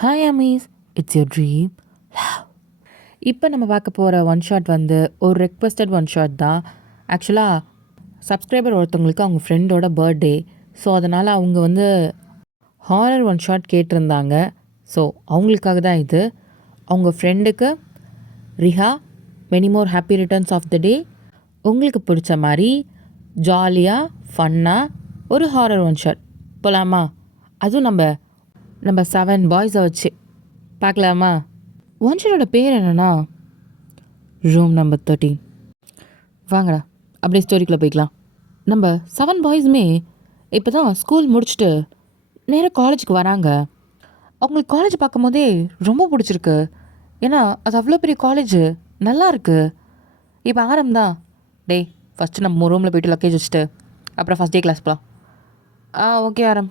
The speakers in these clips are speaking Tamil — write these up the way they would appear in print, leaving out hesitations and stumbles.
ஹாய் அமீஸ், இட்ஸ் யுவர் ட்ரீம். இப்போ நம்ம பார்க்க போகிற ஒன் ஷாட் வந்து ஒரு ரெக்வஸ்டட் ஒன் ஷாட் தான். ஆக்சுவலாக சப்ஸ்கிரைபர் ஒருத்தவங்களுக்கு அவங்க ஃப்ரெண்டோட பர்த்டே. ஸோ அதனால் அவங்க வந்து ஹாரர் ஒன் ஷாட் கேட்டிருந்தாங்க. ஸோ அவங்களுக்காக தான் இது. அவங்க ஃப்ரெண்டுக்கு Riha, many more happy returns of the day. உங்களுக்கு பிடிச்ச மாதிரி ஜாலியாக ஃபன்னாக ஒரு ஹாரர் ஒன் ஷாட் போகலாமா? அதுவும் நம்ம 7 பாய்ஸை வச்சு பார்க்கலாமா? ஒன் ஷாட்டோட பேர் என்னென்னா ரூம் நம்பர் 13. வாங்கடா அப்படியே ஸ்டோரிக்குள்ளே போய்க்கலாம். நம்ம 7 பாய்ஸுமே இப்போ தான் ஸ்கூல் முடிச்சுட்டு நேராக காலேஜுக்கு வராங்க. அவங்களுக்கு காலேஜ் பார்க்கும் போதே ரொம்ப பிடிச்சிருக்கு. ஏன்னா அது அவ்வளோ பெரிய காலேஜு, நல்லா இருக்குது. இப்போ ஆரம்பம் டேய் ஃபஸ்ட்டு நம்ம ரூமில் போய்ட்டு லக்கேஜ் வச்சுட்டு அப்புறம் ஃபஸ்ட் டே கிளாஸ் போகலாம். ஓகே ஆரம்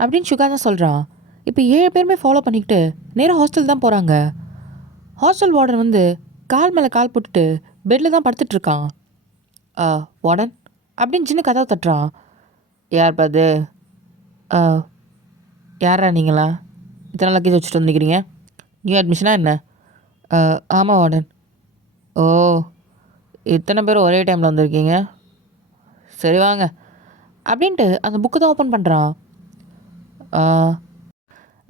அப்படின்னு சுகா தான் சொல்கிறான். இப்போ 7 பேருமே ஃபாலோ பண்ணிக்கிட்டு நேராக ஹாஸ்டல் தான் போகிறாங்க. ஹாஸ்டல் வார்டன் வந்து கால் மேலே கால் போட்டுட்டு பெட்டில் தான் படுத்துட்ருக்கான். வார்டன் அப்படின்னு சின்ன கதவை தட்டுறான். யார் பாது? யாரா நீங்களா? இத்தனை லக்கேஜ் வச்சுட்டு வந்துக்கிறீங்க? நியூ அட்மிஷனா என்ன? ஆமாம் வார்டன். ஓ, இத்தனை பேர் ஒரே டைமில் வந்திருக்கீங்க, சரி வாங்க அப்படின்ட்டு அந்த புக்கு தான் ஓப்பன் பண்ணுறான்.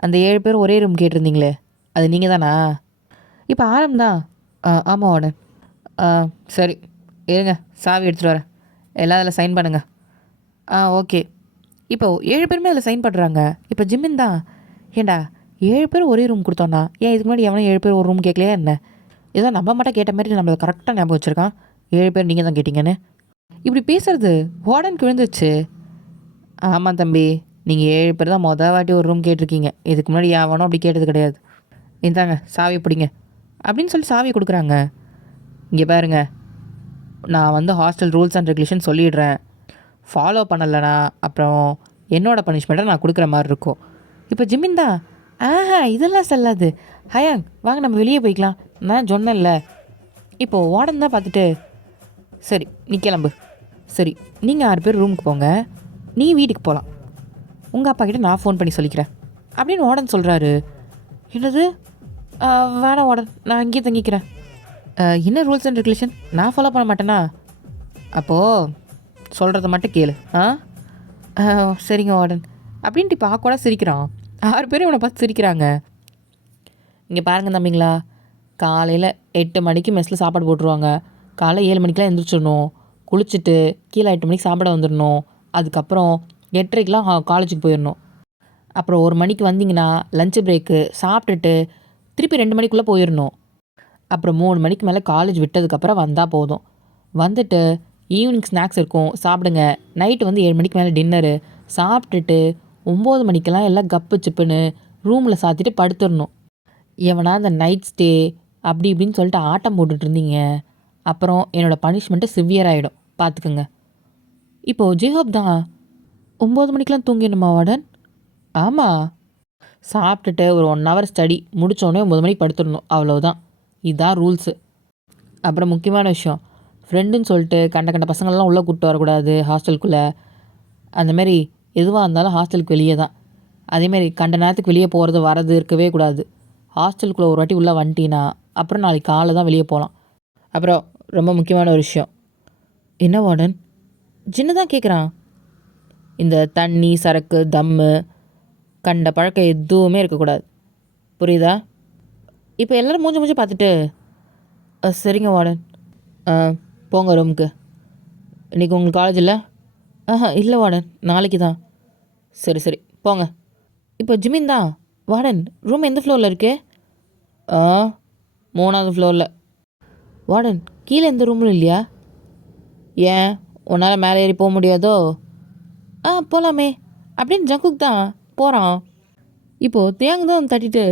அந்த 7 பேர் ஒரே ரூம் கேட்டிருந்தீங்களே, அது நீங்கள் தானா? இப்போ ஆரம்பம் ஆமாம் வார்டன். சரி இருங்க, சாவி எடுத்துகிட்டு வரேன், எல்லாம் அதில் சைன் பண்ணுங்கள். ஓகே. இப்போ 7 பேருமே அதில் சைன் பண்ணுறாங்க. இப்போ ஜிம்மின் தான், ஏண்டா 7 பேர் ஒரே ரூம் கொடுத்தோன்னா ஏன் இதுக்கு முன்னாடி எவனும் 7 பேர் ஒரு ரூம் கேட்கலையா என்ன? ஏதோ நம்ம மட்டும் கேட்ட மாதிரி நம்மளை கரெக்டாக ஞாபகம் வச்சுருக்கான். 7 பேர் நீங்கள் தான் கேட்டிங்கன்னு இப்படி பேசுகிறது வார்டனுக்கு விழுந்துச்சு. ஆமாம் தம்பி, நீங்கள் 7 பேர் தான் வாட்டி ஒரு ரூம் கேட்டிருக்கீங்க. இதுக்கு முன்னாடி யாவனும் அப்படி கேட்டது கிடையாது. இந்தாங்க சாவி பிடிங்க அப்படின்னு சொல்லி சாவி கொடுக்குறாங்க. இங்கே பாருங்க, நான் வந்து ஹாஸ்டல் ரூல்ஸ் அண்ட் ரெகுலேஷன் சொல்லிடுறேன். ஃபாலோ பண்ணலைனா அப்புறம் என்னோடய பனிஷ்மெண்ட்டை நான் கொடுக்குற மாதிரி இருக்கும். இப்போ ஜிம்மின் தான், இதெல்லாம் செல்லாது, ஹயாங் வாங்க நம்ம வெளியே போய்க்கலாம், நான் சொன்னேன்ல. இப்போது வார்டன் தான் பார்த்துட்டு, சரி நீ கிளம்பு, சரி நீங்கள் 6 பேர் ரூமுக்கு போங்க, நீ வீட்டுக்கு போகலாம், உங்கள் அப்பா கிட்ட நான் ஃபோன் பண்ணி சொல்லிக்கிறேன் அப்படின்னு வார்டன் சொல்கிறாரு. என்னது? வேணாம் வார்டன், நான் அங்கேயே தங்கிக்கிறேன். என்ன ரூல்ஸ் அண்ட் ரெகுலேஷன் நான் ஃபாலோ பண்ண மாட்டேனா? அப்போது சொல்கிறத மட்டும் கேளு. சரிங்க வார்டன் அப்படின்ட்டு இப்போ கூட சிரிக்கிறான். 6 பேரும் இவனை பார்த்து சிரிக்கிறாங்க. இங்கே பாருங்கள் தம்பிங்களா, காலையில் 8 மணிக்கு மெஸ்ஸில் சாப்பாடு போட்டுருவாங்க. காலைல 7 மணிக்கெலாம் எழுந்திரிச்சிடணும், குளிச்சுட்டு கீழே 8 மணிக்கு சாப்பிட வந்துடணும். அதுக்கப்புறம் 8:30க்கெலாம் காலேஜுக்கு போயிடணும். அப்புறம் 1 மணிக்கு வந்தீங்கன்னா லஞ்சு பிரேக்கு சாப்பிட்டுட்டு திருப்பி 2 மணிக்குள்ளே போயிடணும். அப்புறம் 3 மணிக்கு மேலே காலேஜ் விட்டதுக்கப்புறம் வந்தால் போதும். வந்துட்டு ஈவினிங் ஸ்நாக்ஸ் இருக்கும், சாப்பிடுங்க. நைட்டு வந்து 7 மணிக்கு மேலே டின்னரு சாப்பிட்டுட்டு 9 மணிக்கெல்லாம் எல்லாம் கப்பு சிப்புன்னு ரூமில் சாத்திட்டு படுத்துடணும். எவனா அந்த நைட் ஸ்டே அப்படி இப்படின்னு சொல்லிட்டு ஆட்டம் போட்டுட்டு இருந்தீங்க, அப்புறம் என்னோடய பனிஷ்மெண்ட்டு சிவியர் ஆகிடும், பார்த்துக்குங்க. இப்போது ஜேஹோப் தான், 9 மணிக்கெலாம் தூங்கிடணுமா வார்டன்? ஆமாம், சாப்பிட்டுட்டு ஒரு 1 ஹவர் ஸ்டடி முடித்தோடனே 9 மணிக்கு படுத்துடணும், அவ்வளோதான். இதுதான் ரூல்ஸு. அப்புறம் முக்கியமான விஷயம், ஃப்ரெண்டுன்னு சொல்லிட்டு கண்ட பசங்களெலாம் உள்ளே கூப்பிட்டு வரக்கூடாது ஹாஸ்டலுக்குள்ளே. அந்தமாரி எதுவாக இருந்தாலும் ஹாஸ்டலுக்கு வெளியே தான். அதேமாரி கண்ட நேரத்துக்கு வெளியே போகிறது வரது இருக்கவே கூடாது. ஹாஸ்டலுக்குள்ளே ஒரு வாட்டி உள்ளே வந்துட்டீங்கன்னா அப்புறம் நாளைக்கு காலை தான் வெளியே போகலாம். அப்புறம் ரொம்ப முக்கியமான ஒரு விஷயம். என்ன வார்டன்? ஜின்னு தான் கேட்குறான். இந்த தண்ணி, சரக்கு, தம்மு, கண்ட பழக்கம் எதுவுமே இருக்கக்கூடாது, புரியுதா? இப்போ எல்லோரும் மூஞ்சி பார்த்துட்டு சரிங்க வார்டன், போங்க ரூமுக்கு. இன்றைக்கி உங்களுக்கு காலேஜ் இல்லை? இல்லை வார்டன், நாளைக்கு தான். சரி போங்க. இப்போ ஜிமின் தான், வார்டன் ரூம் எந்த ஃப்ளோரில் இருக்கு? 3வது ஃப்ளோரில். வார்டன் கீழே எந்த ரூமும் இல்லையா? ஏன் உன்னால் மேலே ஏறி போக முடியாதோ? போகலாமே அப்படின்னு ஜங்குக் தான் போகிறான். இப்போது தேங்கு தான் தட்டிட்டு,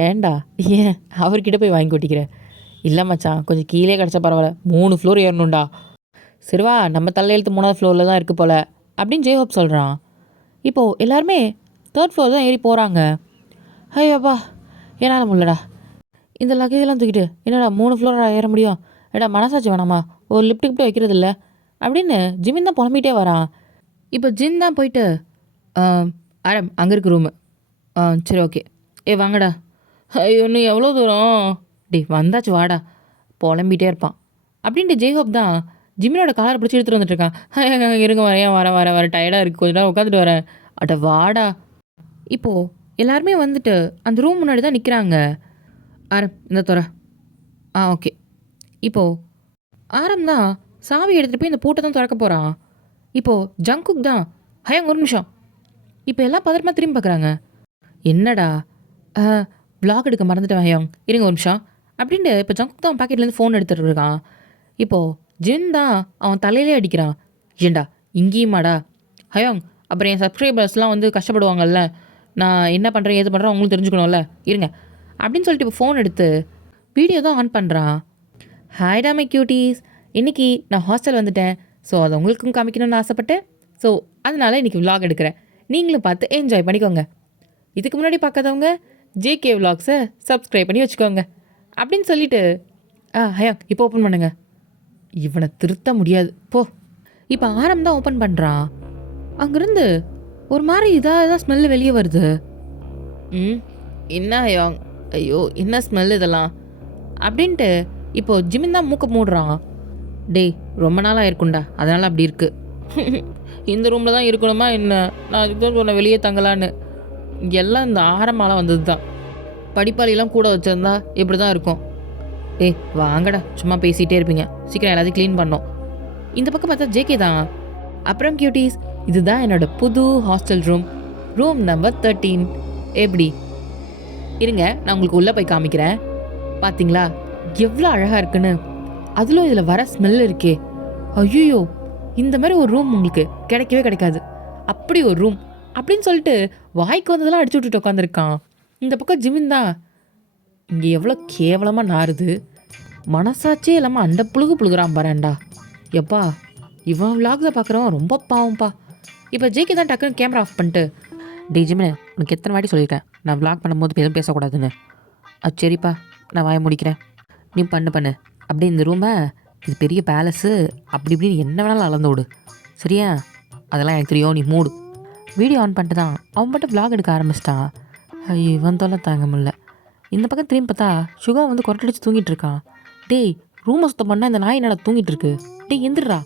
ஏன்டா ஏன் அவர்கிட்ட போய் வாங்கி கொட்டிக்கிறேன்? இல்லை மச்சான், கொஞ்சம் கீழே கிடச்சா பரவாயில்ல, 3 ஃப்ளோர் ஏறணும்டா. சரிவா, நம்ம தலையெழுத்து 3வது ஃப்ளோரில் தான் இருக்குது போல் அப்படின்னு ஜேஹோப் சொல்கிறான். இப்போது எல்லாருமே 3rd ஃப்ளோர் தான் ஏறி போகிறாங்க. ஐயோப்பா என்னால் முடியலடா, இந்த லக்கேஜெல்லாம் தூக்கிட்டு என்னடா 3 ஃப்ளோராக ஏற முடியும்? ஏடா மனசாட்சி வேணாமா? ஒரு லிஃப்ட்டுக்கிட்ட வைக்கிறது இல்லை அப்படின்னு ஜிமின் தான் புலம்பிகிட்டே வரான். இப்போ ஜின் தான் போயிட்டு, ஆரம் அங்கே இருக்கு ரூமு, சரி ஓகே, ஏ வாங்கடா. ஐயோ இன்னும் எவ்வளோ தூரம்? டேய் வந்தாச்சு வாடா. புலம்பிகிட்டே இருப்பான். அப்படின்ட்டு ஜெய்ஹோப் தான் ஜிமினோட காரை பிடிச்சி எடுத்துகிட்டு வந்துட்டுருக்கான். இருங்க வரேன் வரேன் வரேன் வரேன் டயர்டாக இருக்குது கொஞ்ச நேரம் உட்காந்துட்டு வரேன். அட வாடா. இப்போது எல்லாருமே வந்துட்டு அந்த ரூம் முன்னாடி தான் நிற்கிறாங்க. இந்த துறை. ஓகே. இப்போது ஆரம் தான் சாவி எடுத்துகிட்டு போய் இந்த பூட்டை தான் திறக்க போகிறான். இப்போது ஜங்குக் தான் ஹயாங் ஒரு நிமிஷம். இப்போ எல்லாம் பதறமா திரும்பி பார்க்குறாங்க. என்னடா vlog எடுக்க மறந்துட்டேன் ஹயாங் இருங்க ஒரு நிமிஷம் அப்படின்ட்டு இப்போ ஜங்குக் தான் பாக்கெட்லேருந்து ஃபோன் எடுத்துகிட்டு இருக்கான். இப்போது ஜின் தான் அவன் தலையிலே அடிக்கிறான். ஏண்டா இங்கேயுமாடா ஹயாங் அப்புறம் என் சப்ஸ்கிரைபர்ஸ்லாம் வந்து கஷ்டப்படுவாங்கல்ல, நான் என்ன பண்ணுறேன் ஏது பண்ணுறேன் அவங்களும் தெரிஞ்சுக்கணும்ல இருங்க அப்படின்னு சொல்லிட்டு இப்போ ஃபோன் எடுத்து வீடியோ தான் ஆன் பண்ணுறான். ஹாய்டா மை கியூட்டீஸ், இன்றைக்கி நான் ஹாஸ்டல் வந்துட்டேன். ஸோ அதை உங்களுக்கும் காமிக்கணும்னு ஆசைப்பட்டேன். ஸோ அதனால் இன்றைக்கி vlog எடுக்கிறேன். நீங்களும் பார்த்து என்ஜாய் பண்ணிக்கோங்க. இதுக்கு முன்னாடி பார்க்காதவங்க ஜேகே விலாக்ஸை சப்ஸ்கிரைப் பண்ணி வச்சுக்கோங்க அப்படின்னு சொல்லிட்டு ஹயா இப்போ ஓப்பன் பண்ணுங்க. இவனை திருத்த முடியாது போ. இப்போ ஆரம் தான் ஓப்பன் பண்ணுறான். அங்கேருந்து ஒரு மாதிரி இதாக தான் ஸ்மெல்லு வெளியே வருது. என்ன ஹயாங் ஐயோ என்ன ஸ்மெல் இதெல்லாம் அப்படின்ட்டு இப்போது ஜிமின் தான் மூக்க மூடுறான். டேய் ரொம்ப நாளாக இருக்கும்டா அதனால் அப்படி இருக்குது. இந்த ரூமில் தான் இருக்கணுமா என்ன? நான் அதுக்கு தான் சொன்னேன் வெளியே தங்கலான்னு. எல்லாம் இந்த ஆரம்பலாம் வந்தது தான். படிப்பாளிலாம் கூட வச்சுருந்தா இப்படி தான் இருக்கும். ஏய் வாங்கடா சும்மா பேசிகிட்டே இருப்பீங்க, சீக்கிரம் எல்லாத்தையும் க்ளீன் பண்ணோம். இந்த பக்கம் பார்த்தா ஜேகே தான். அப்புறம் கியூட்டீஸ், இதுதான் என்னோட புது ஹாஸ்டல் ரூம் நம்பர் 13. எப்படி இருங்க நான் உங்களுக்கு உள்ளே போய் காமிக்கிறேன். பார்த்தீங்களா எவ்வளோ அழகாக இருக்குன்னு. அதிலும் இதில் வர ஸ்மெல் இருக்கே, ஐயோ இந்த மாதிரி ஒரு ரூம் உங்களுக்கு கிடைக்கவே கிடைக்காது. அப்படி ஒரு ரூம் அப்படின்னு சொல்லிட்டு வாய்க்கு வந்ததெல்லாம் அடிச்சு விட்டுட்டு உட்காந்துருக்கான். இந்த பக்கம் ஜிமின் தான் இங்கே எவ்வளோ கேவலமாக நாருது, மனசாச்சே இல்லாமல் அந்த புழுகுறான் பாருண்டா. எப்பா இவன் விலாக்ஸை பார்க்குறவன் ரொம்ப பாவம்ப்பா. இப்போ ஜேகே தான் டக்குன்னு கேமரா ஆஃப் பண்ணிட்டு, டே ஜிமின் உனக்கு எத்தனை வாட்டி சொல்லியிருக்கேன் நான் விலாக் பண்ணும்போது எதுவும் பேசக்கூடாதுன்னு. சரிப்பா நான் வாய முடிக்கிறேன், நீ பண்ணு அப்படி இந்த ரூமை இது பெரிய பேலஸு அப்படி இப்படின்னு என்ன வேணாலும் அளந்து விடு சரியா? அதெல்லாம் எனக்கு தெரியும், நீ மூடு. வீடியோ ஆன் பண்ணிட்டு தான் அவன் மட்டும் vlog எடுக்க ஆரம்பிச்சிட்டான். ஐயோ இவன் தொல்லை தாங்க முடியல. இந்த பக்கம் திரும்பி பார்த்தா சுகா வந்து கொரட்டடிச்சு தூங்கிட்டு இருக்கான். டேய் ரூமை சுத்தம் பண்ணால் இந்த நாய் என்னடா தூங்கிட்டு இருக்கு, டேய் எந்திரா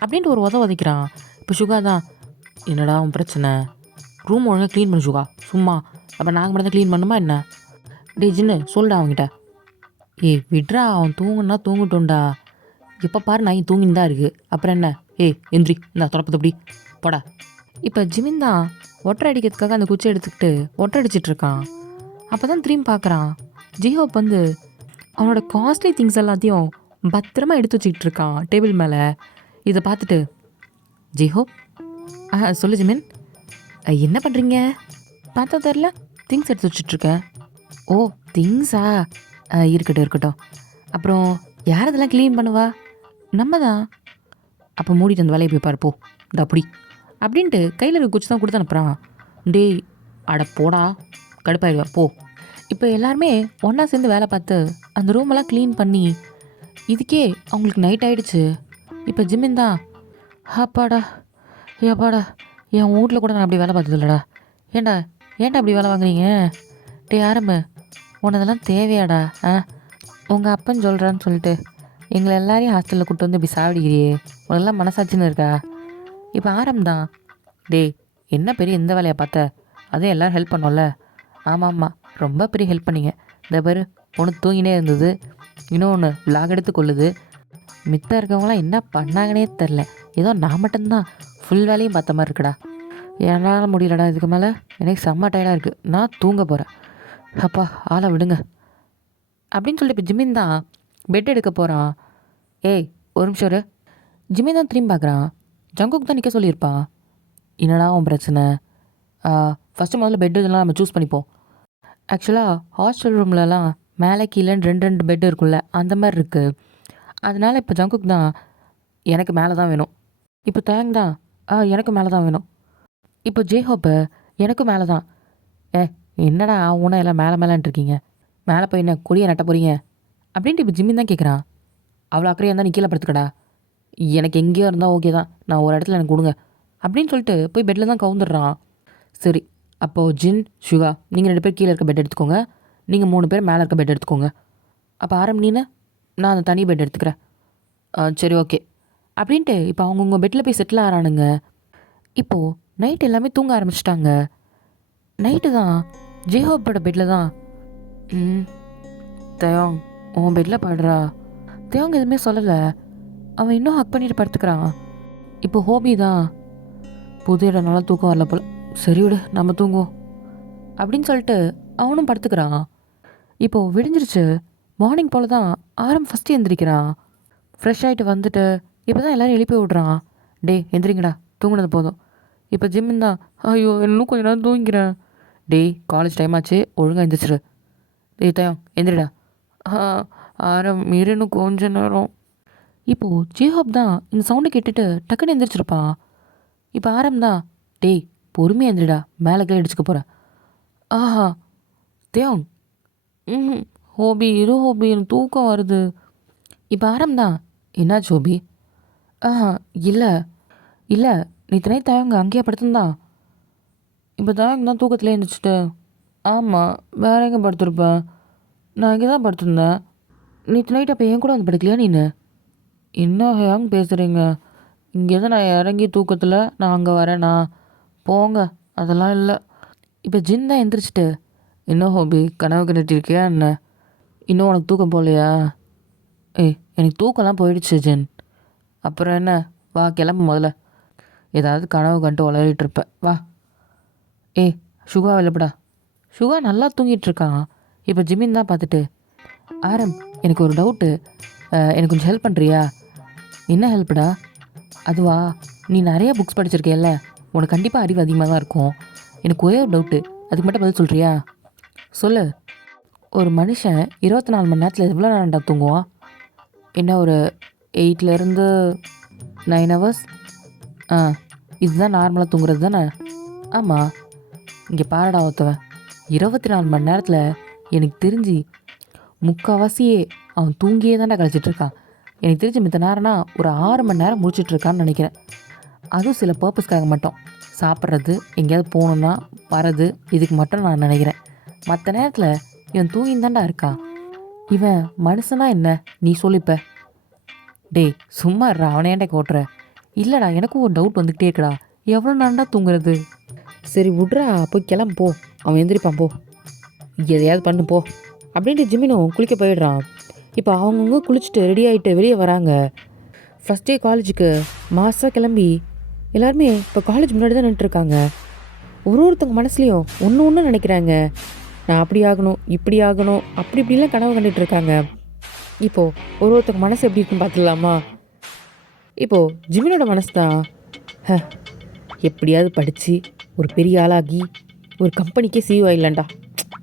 அப்படின்ட்டு ஒரு உதைக்கிறான். இப்போ சுகா தான் என்னடா அவன் பிரச்சனை, ரூம் ஒழுங்காக க்ளீன் பண்ணு சுகா, சும்மா அப்போ நாங்கள் மட்டும் தான் க்ளீன் பண்ணுமா என்ன? டே ஜின்னு சொல்லிடா அவங்ககிட்ட. ஏய் விட்றா அவன் தூங்குனா தூங்கட்டும்டா, எப்போ பாரு நாய் தூங்கின்னு தான் இருக்குது, அப்புறம் என்ன? எந்திரி இந்த தொடப்பத்தப்படி போடா. இப்போ ஜிமின் தான் ஒட்டரை அடிக்கிறதுக்காக அந்த குச்சி எடுத்துக்கிட்டு ஒட்டரை அடிச்சிட்ருக்கான். அப்போ தான் திரும்பி பார்க்குறான். ஜிஹோப் வந்து அவனோட காஸ்ட்லி திங்ஸ் எல்லாத்தையும் பத்திரமா எடுத்து வச்சுக்கிட்டு இருக்கான் டேபிள் மேலே. இதை பார்த்துட்டு ஜிஹோப் சொல்லு ஜிமின் என்ன பண்ணுறீங்க? பார்த்தா தெரில திங்ஸ் எடுத்து வச்சுட்ருக்கேன். ஓ திங்ஸா, இருக்கட்டும். அப்புறம் யார் அதெல்லாம் க்ளீன் பண்ணுவா? நம்ம தான். அப்போ மூடிட்டு அந்த வேலையை போய் பார்ப்போ இந்த அப்படி அப்படின்ட்டு கையில் இருக்க குச்சி தான் கொடுத்து அனுப்புகிறான். டேய் அட போடா கடுப்பாயிடுவா போ. இப்போ எல்லாருமே ஒன்றா சேர்ந்து வேலை பார்த்து அந்த ரூமெல்லாம் க்ளீன் பண்ணி இதுக்கே அவங்களுக்கு நைட் ஆகிடுச்சு. இப்போ ஜிமின் தான் அப்பாடா என் வீட்டில் கூட நான் அப்படி வேலை பார்த்தது இல்லைடா. ஏன்டா அப்படி வேலை வாங்குறீங்க? டே ஆரம்பு உனதெல்லாம் தேவையாடா? உங்கள் அப்பன் சொல்கிறான்னு சொல்லிட்டு எங்களை எல்லாரையும் ஹாஸ்டலில் கூப்பிட்டு வந்து இப்படி சாவடிக்கிறியே, உனக்கெல்லாம் மனசாட்சின்னு இருக்கா? இப்போ ஆரம்பம் டேய் என்ன பெரிய எந்த வேலையை பார்த்த, அதே எல்லோரும் ஹெல்ப் பண்ணோம்ல. ஆமாம் ரொம்ப பெரிய ஹெல்ப் பண்ணிங்க. இந்த பேர் பொண்ணு தூங்கினே இருந்தது, இன்னொன்று vlog எடுத்து கொள்ளுது, மித்தம் இருக்கவங்களாம் என்ன பண்ணாங்கன்னே தெரில. ஏதோ நான் மட்டும்தான் ஃபுல் வேலையும் பார்த்த மாதிரி இருக்குடா. என்னால் முடியலடா இதுக்கு மேலே, எனக்கு செம்ம டயர்டாக இருக்குது, நான் தூங்க போகிறேன். அப்பா ஆளை விடுங்க அப்படின்னு சொல்லிட்டு இப்போ ஜிமின் தான் பெட் எடுக்க போகிறான். ஒரு நிமிஷம் ஜிமின் தான் திரும்பி பார்க்குறான். ஜங்குக் தான் நிற்க சொல்லியிருப்பான். என்னடா உன் பிரச்சனை? ஃபஸ்ட்டு முதல்ல பெட் இதெல்லாம் நம்ம சூஸ் பண்ணிப்போம். ஆக்சுவலாக ஹாஸ்டல் ரூம்லலாம் மேலே கீழேன்னு ரெண்டு பெட் இருக்குல்ல, அந்த மாதிரி இருக்குது. அதனால் இப்போ ஜங்குக் தான் எனக்கு மேலே தான் வேணும். இப்போ தேங் தான் எனக்கு மேலே தான் வேணும். இப்போ ஜேஹோப்பு எனக்கும் மேலே தான். என்னடா உன எல்லாம் மேலேன்ட்டு இருக்கீங்க, மேலே போய் என்ன கொடியை நட்ட போகிறீங்க அப்படின்ட்டு இப்போ ஜிம்மின் தான் கேட்குறான். அவ்வளோ அக்கறையாக இருந்தால் நீ கீழே படுத்துக்கடா, எனக்கு எங்கேயோ இருந்தால் ஓகே தான், நான் ஒரு இடத்துல எனக்கு கொடுங்க அப்படின்னு சொல்லிட்டு போய் பெட்டில் தான் கவுந்துடுறான். சரி அப்போது ஜின் சுகா நீங்கள் 2 பேர் கீழே இருக்க பெட் எடுத்துக்கோங்க, நீங்கள் 3 பேர் மேலே இருக்க பெட் எடுத்துக்கோங்க. அப்போ ஆரம் நீனு, நான் அந்த தனி பெட் எடுத்துக்கிறேன். சரி ஓகே அப்படின்ட்டு இப்போ அவங்கவுங்க பெட்டில் போய் செட்டில் ஆகிறானுங்க. இப்போது நைட் எல்லாமே தூங்க ஆரம்பிச்சிட்டாங்க. நைட்டு தான் ஜேஹோப்போட பெட்டில் தான் தயோங் உன் பெட்டில் பாடுறா. தயோங் எதுவுமே சொல்லலை, அவன் இன்னும் ஹக் பண்ணிட்டு படுத்துக்கிறான். இப்போ ஹோபி தான் புது இடம்னால தூக்கம் வரல போல, சரி விடு நம்ம தூங்குவோம் அப்படின்னு சொல்லிட்டு அவனும் படுத்துக்கிறான். இப்போது விடிஞ்சிருச்சு. மார்னிங் போல் தான் ஆரம் ஃபஸ்ட்டு எந்திரிக்கிறான். ஃப்ரெஷ் ஆகிட்டு வந்துட்டு இப்போ தான் எல்லோரும் எழுப்பி விட்றான். டே எந்திரிங்கடா, தூங்குனது போதும். இப்போ ஜிம்மின் தான், ஐயோ இன்னும் கொஞ்சம் நேரம் தூங்கிக்கிறேன். டேய் காலேஜ் டைம் ஆச்சு, ஒழுங்காக எந்திரிச்சிரு. டேய் தயம் எந்திரிடா. ஆரம் மீறணும் கொஞ்ச நேரம். இப்போது ஜேஹாப் தான் இந்த சவுண்டை கேட்டுட்டு டக்குன்னு எந்திரிச்சிருப்பான். இப்போ ஆரம் தான், டேய் பொறுமையாக எந்திரிடா, மேலே கீழே அடிச்சுக்க போகிறேன். ஆஹா தேவங் ஹோபி இரு ஹோபி, எனக்கு தூக்கம் வருது. இப்போ ஆரம் தான், என்னாச்சு ஹோபி? இல்லை இல்லை நீ தினை தயங்க அங்கேயே படுத்துந்தான். இப்போ தயங்க தான் தூக்கத்தில் எழுந்திரிச்சிட்டு. ஆமாம் வேற எங்கே படுத்துருப்பேன், நான் இங்கே தான் படுத்திருந்தேன். நேற்று நைட் அப்போ என் கூட வந்து படுக்கலையா நீனு? என்ன ஹேங் பேசுகிறீங்க? இங்கே தான் நான் இறங்கி தூக்கத்தில் நான் அங்கே வரேண்ணா, போங்க அதெல்லாம் இல்லை. இப்போ ஜின் தான் எந்திரிச்சிட்டு, என்ன ஹோபி கனவு கண்டுட்டிருக்கியா என்ன? இன்னும் உனக்கு தூக்கம் போகலையா? எனக்கு தூக்கம்லாம் போயிடுச்சு ஜின். அப்புறம் என்ன, வா கிளம்பு முதல்ல, ஏதாவது கனவு கண்டு உளறிட்டு இருப்பேன் வா. சுகா வெளிலப்படா. சுகா நல்லா தூங்கிட்டு இருக்கான். இப்போ ஜிமின் தான் பார்த்துட்டு, ஆரம் எனக்கு ஒரு டவுட்டு, எனக்கு கொஞ்சம் ஹெல்ப் பண்ணுறியா? என்ன ஹெல்ப்டா? அதுவா, நீ நிறையா புக்ஸ் படிச்சிருக்கேல்ல, உனக்கு கண்டிப்பாக அறிவு அதிகமாக தான் இருக்கும். எனக்கு ஒரே ஒரு டவுட்டு, அதுக்கு மட்டும் பதில் சொல்கிறியா? சொல்லு. ஒரு மனுஷன் 24 மணி நேரத்தில் எவ்வளோ நேரம்டா தூங்குவான்? என்ன ஒரு 8லேருந்து 9 ஹவர்ஸ்? இதுதான் நார்மலாக தூங்குறது தானே? ஆமாம். இங்கே பாரடா ஒருத்தவன் 24 மணி நேரத்தில் எனக்கு தெரிஞ்சு முக்கால்வாசியே அவன் தூங்கியே தான்டா கழிச்சிட்ருக்கான். எனக்கு தெரிஞ்சு மித்த நேரம்னா ஒரு 6 மணி நேரம் முடிச்சிட்ருக்கான்னு நினைக்கிறேன். அதுவும் சில பர்பஸ்க்காக மட்டும், சாப்பிட்றது, எங்கேயாவது போகணுன்னா வரது, இதுக்கு மட்டும் நான் நினைக்கிறேன். மற்ற நேரத்தில் இவன் தூங்கின்னு இருக்கான். இவன் மனுஷனா என்ன நீ சொல்லிப்ப? டேய் சும்மா அவனை ஏன்டா ஓட்டுற? இல்லைடா எனக்கும் ஒரு டவுட் வந்துக்கிட்டே இருக்கடா, எவ்வளோ நேரம்டா தூங்குறது? சரி விட்றா, போய் கிளம்பு போ, அவன் எந்திரிப்பான் போ, எதையாவது பண்ணு போ அப்படின்ட்டு ஜிமினும் குளிக்க போயிடுறான். இப்போ அவங்கவுங்க குளிச்சுட்டு ரெடி ஆகிட்டு வெளியே வராங்க. ஃபஸ்ட் டே காலேஜுக்கு மாதம் கிளம்பி எல்லாருமே இப்போ காலேஜ் முன்னாடி தான் நின்றுட்டுருக்காங்க. ஒருத்தவங்க மனசுலையும் ஒன்று ஒன்று நினைக்கிறாங்க. நான் அப்படி ஆகணும், இப்படி ஆகணும், அப்படி இப்படிலாம் கனவு கண்டுட்ருக்காங்க. இப்போது ஒருத்தவங்க மனசு எப்படி இருக்குன்னு பார்த்துடலாமா? இப்போது ஜிமினோட மனசு தான், எப்படியாவது படித்து ஒரு பெரிய ஆளாகி ஒரு கம்பெனிக்கே சிஇஓ ஆயிடலாண்டா,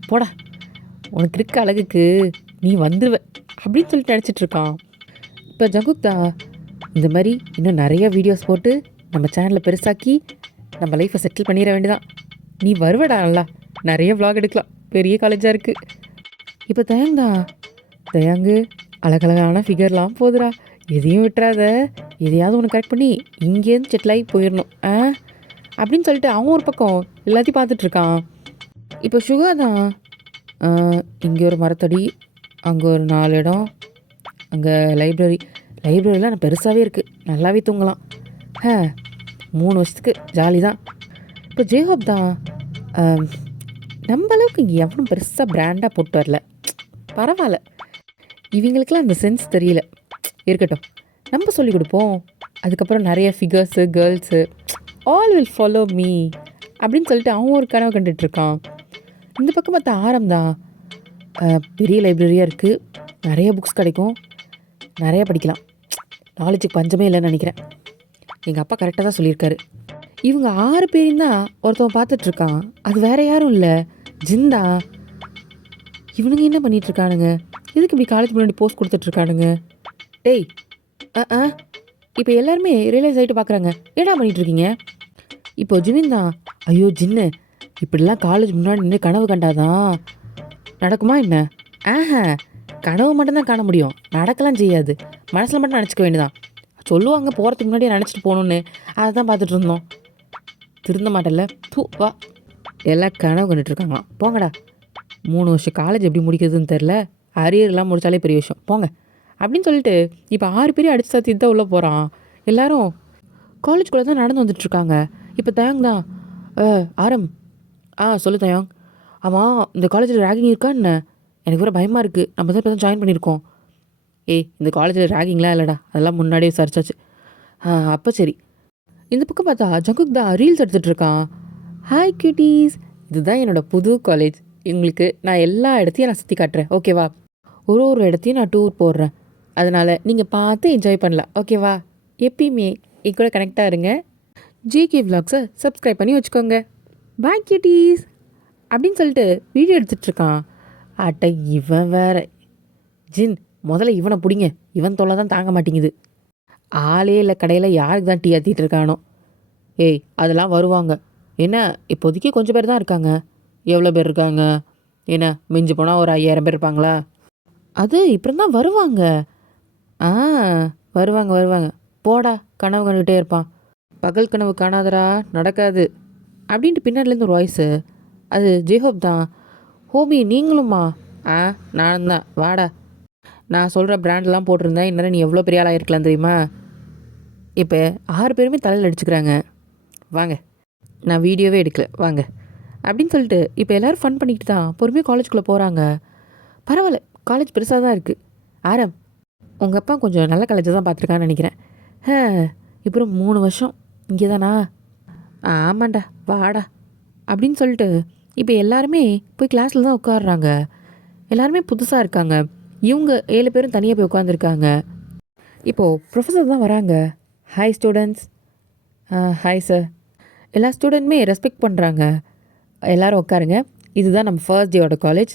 போடா உனக்கு இருக்க அழகுக்கு நீ வந்துடுவ அப்படின்னு சொல்லிட்டு நினச்சிட்ருக்கான். இப்போ ஜங்குக் தான், இந்த மாதிரி இன்னும் நிறைய வீடியோஸ் போட்டு நம்ம சேனலை பெருசாக்கி நம்ம லைஃப்பை செட்டில் பண்ணிட வேண்டியதான். நீ வருவடா, நல்லா நிறைய vlog எடுக்கலாம், பெரிய காலேஜாக இருக்குது. இப்போ தயாங்கு அழகழகான ஃபிகர்லாம் போதுடா, எதையும் விட்டுறாத, எதையாவது ஒன்று கரெக்ட் பண்ணி இங்கேருந்து செட்டில் ஆகி போயிடணும் அப்படின்னு சொல்லிட்டு அவன் ஒரு பக்கம் எல்லாத்தையும் பார்த்துட்ருக்கான். இப்போ சுகா தான், இங்கே ஒரு மரத்தடி, அங்கே ஒரு 4 இடம், அங்கே லைப்ரரிலாம் பெருசாகவே இருக்குது, நல்லாவே தூங்கலாம். 3 வருஷத்துக்கு ஜாலி தான். இப்போ ஜேஹோப் தான், நம்ம அளவுக்கு இங்கே எவனும் பெருசாக பிராண்டாக போட்டு வரல, பரவாயில்ல, இவங்களுக்கெல்லாம் அந்த சென்ஸ் தெரியல, இருக்கட்டும் நம்ம சொல்லிக் கொடுப்போம். அதுக்கப்புறம் நிறைய figures, girls, all will follow me அப்படின்னு சொல்லிட்டு அவன் ஒரு கனவு கண்டுட்ருக்கான். இந்த பக்கம் பார்த்தா ஆரம் தான், பெரிய லைப்ரரியாக இருக்குது, நிறைய புக்ஸ் கிடைக்கும், நிறையா படிக்கலாம், நாலேஜுக்கு பஞ்சமே இல்லைன்னு நினைக்கிறேன். எங்கள் அப்பா கரெக்டாக தான் சொல்லியிருக்காரு. இவங்க 6 பேரையும் தான் ஒருத்தவன் பார்த்துட்ருக்கான், அது வேறு யாரும் இல்லை, ஜிந்தா. இவனுங்க என்ன பண்ணிகிட்ருக்கானுங்க, எதுக்கு இப்படி காலேஜ் முன்னாடி போஸ்ட் கொடுத்துட்ருக்கானுங்க? டேய் இப்போ எல்லாருமே ரியலைஸ் ஆகிட்டு பார்க்குறாங்க, என்னடா பண்ணிகிட்ருக்கீங்க? இப்போ ஜிமின் தான், ஐயோ ஜின்னு, இப்படிலாம் காலேஜ் முன்னாடி நின்று கனவு கண்டாதான் நடக்குமா என்ன? கனவு மட்டும்தான் காண முடியும், நடக்கலாம் செய்யாது, மனசில் மட்டும் நினச்சிக்க வேண்டியதான். சொல்லுவாங்க போகிறதுக்கு முன்னாடியே நினச்சிட்டு போகணுன்னு, அதை தான் பார்த்துட்டு இருந்தோம். திருந்த மாட்டேல்ல, வா எல்லாம் கனவு கண்டுட்ருக்காங்களாம். போங்கடா. 3 வருஷம் காலேஜ் எப்படி முடிக்கிறதுன்னு தெரில. அரியர்லாம் முடித்தாலே பெரிய விஷயம் போங்க அப்படின்னு சொல்லிட்டு இப்போ 6 பேரையும் அடிச்சு சாத்திட்டு தான் உள்ளே போகிறான். எல்லாரும் காலேஜ்குள்ளே தான் நடந்து வந்துட்டுருக்காங்க. இப்போ தயாங் தான் ஆரம் சொல்லு தயாங். ஆமாம் இந்த காலேஜில் ரேகிங் இருக்கா என்ன? எனக்கு வேறு பயமாக இருக்குது. நம்ம தான் இப்போ தான் ஜாயின் பண்ணியிருக்கோம். இந்த காலேஜில் ரேகிங்லாம் இல்லைடா, அதெல்லாம் முன்னாடியே விசாரிச்சாச்சு. அப்போ சரி. இந்த பக்கம் பார்த்தா ஜங்குக் தான் ரீல்ஸ் எடுத்துகிட்ருக்கான். ஹாய் கியூட்டீஸ், இதுதான் என்னோடய புது காலேஜ். உங்களுக்கு நான் எல்லா இடத்தையும் நான் சுற்றி காட்டுறேன் ஓகேவா? ஒரு இடத்தையும் நான் டூர் போடுறேன். அதனால் நீங்கள் பார்த்து என்ஜாய் பண்ணலாம் ஓகேவா? எப்பயுமே என் கூட கனெக்டாக இருங்க. ஜேகே விலாக்ஸை சப்ஸ்கிரைப் பண்ணி வச்சுக்கோங்க. பாய் கியூட்டீஸ் அப்படின்னு சொல்லிட்டு வீடியோ எடுத்துகிட்ருக்கான். அட்டை இவன் வேற. ஜின் முதல்ல இவனை பிடிங்க, இவன் தான் தாங்க மாட்டேங்குது. ஆளே இல்லை கடையில், யாருக்கு தான் டீ ஆற்றிட்டு இருக்கானோ. அதெல்லாம் வருவாங்க. என்ன இப்போதைக்கு கொஞ்சம் பேர் தான் இருக்காங்க. எவ்வளோ பேர் இருக்காங்க? என்ன மிஞ்சி போனால் ஒரு 5000 பேர் இருப்பாங்களா? அது இப்படி தான் வருவாங்க. வருவாங்க. போடா, கனவு கண்டுகிட்டே இருப்பான். பகல் கனவு காணாதரா, நடக்காது அப்படின்ட்டு பின்னாடிலேருந்து ஒரு வாய்ஸு. அது ஜேஹோப் தான். ஹோபி நீங்களும்மா? நானும் தான், வாடா. நான் சொல்கிற பிராண்ட்லாம் போட்டிருந்தேன், இன்னும் நீ எவ்வளோ பெரிய ஆளாக இருக்கலாம் தெரியுமா? இப்போ 6 பேருமே தலையில் அடிச்சுக்கிறாங்க. வாங்க, நான் வீடியோவே எடுக்கல வாங்க அப்படின்னு சொல்லிட்டு இப்போ எல்லோரும் ஃபன் பண்ணிக்கிட்டு தான் பொறுமையாக காலேஜ்குள்ளே போகிறாங்க. பரவாயில்ல, காலேஜ் பெருசாக தான் இருக்குது. ஆரம், உங்கள் அப்பா கொஞ்சம் நல்ல காலேஜை தான் பார்த்துருக்கான்னு நினைக்கிறேன். இப்போ 3 வருஷம் இங்கே தானா? ஆமாண்டா, வாடா அப்படின்னு சொல்லிட்டு இப்போ எல்லாருமே போய் கிளாஸில் தான் உட்காடுறாங்க. எல்லாருமே புதுசாக இருக்காங்க. இவங்க 7 பேரும் தனியாக போய் உட்காந்துருக்காங்க. இப்போது ப்ரொஃபஸர் தான் வராங்க. Hi students. Hi sir. எல்லா ஸ்டூடெண்ட்டுமே ரெஸ்பெக்ட் பண்ணுறாங்க. எல்லோரும் உட்காருங்க. இதுதான் நம்ம ஃபர்ஸ்ட் டேயோட காலேஜ்.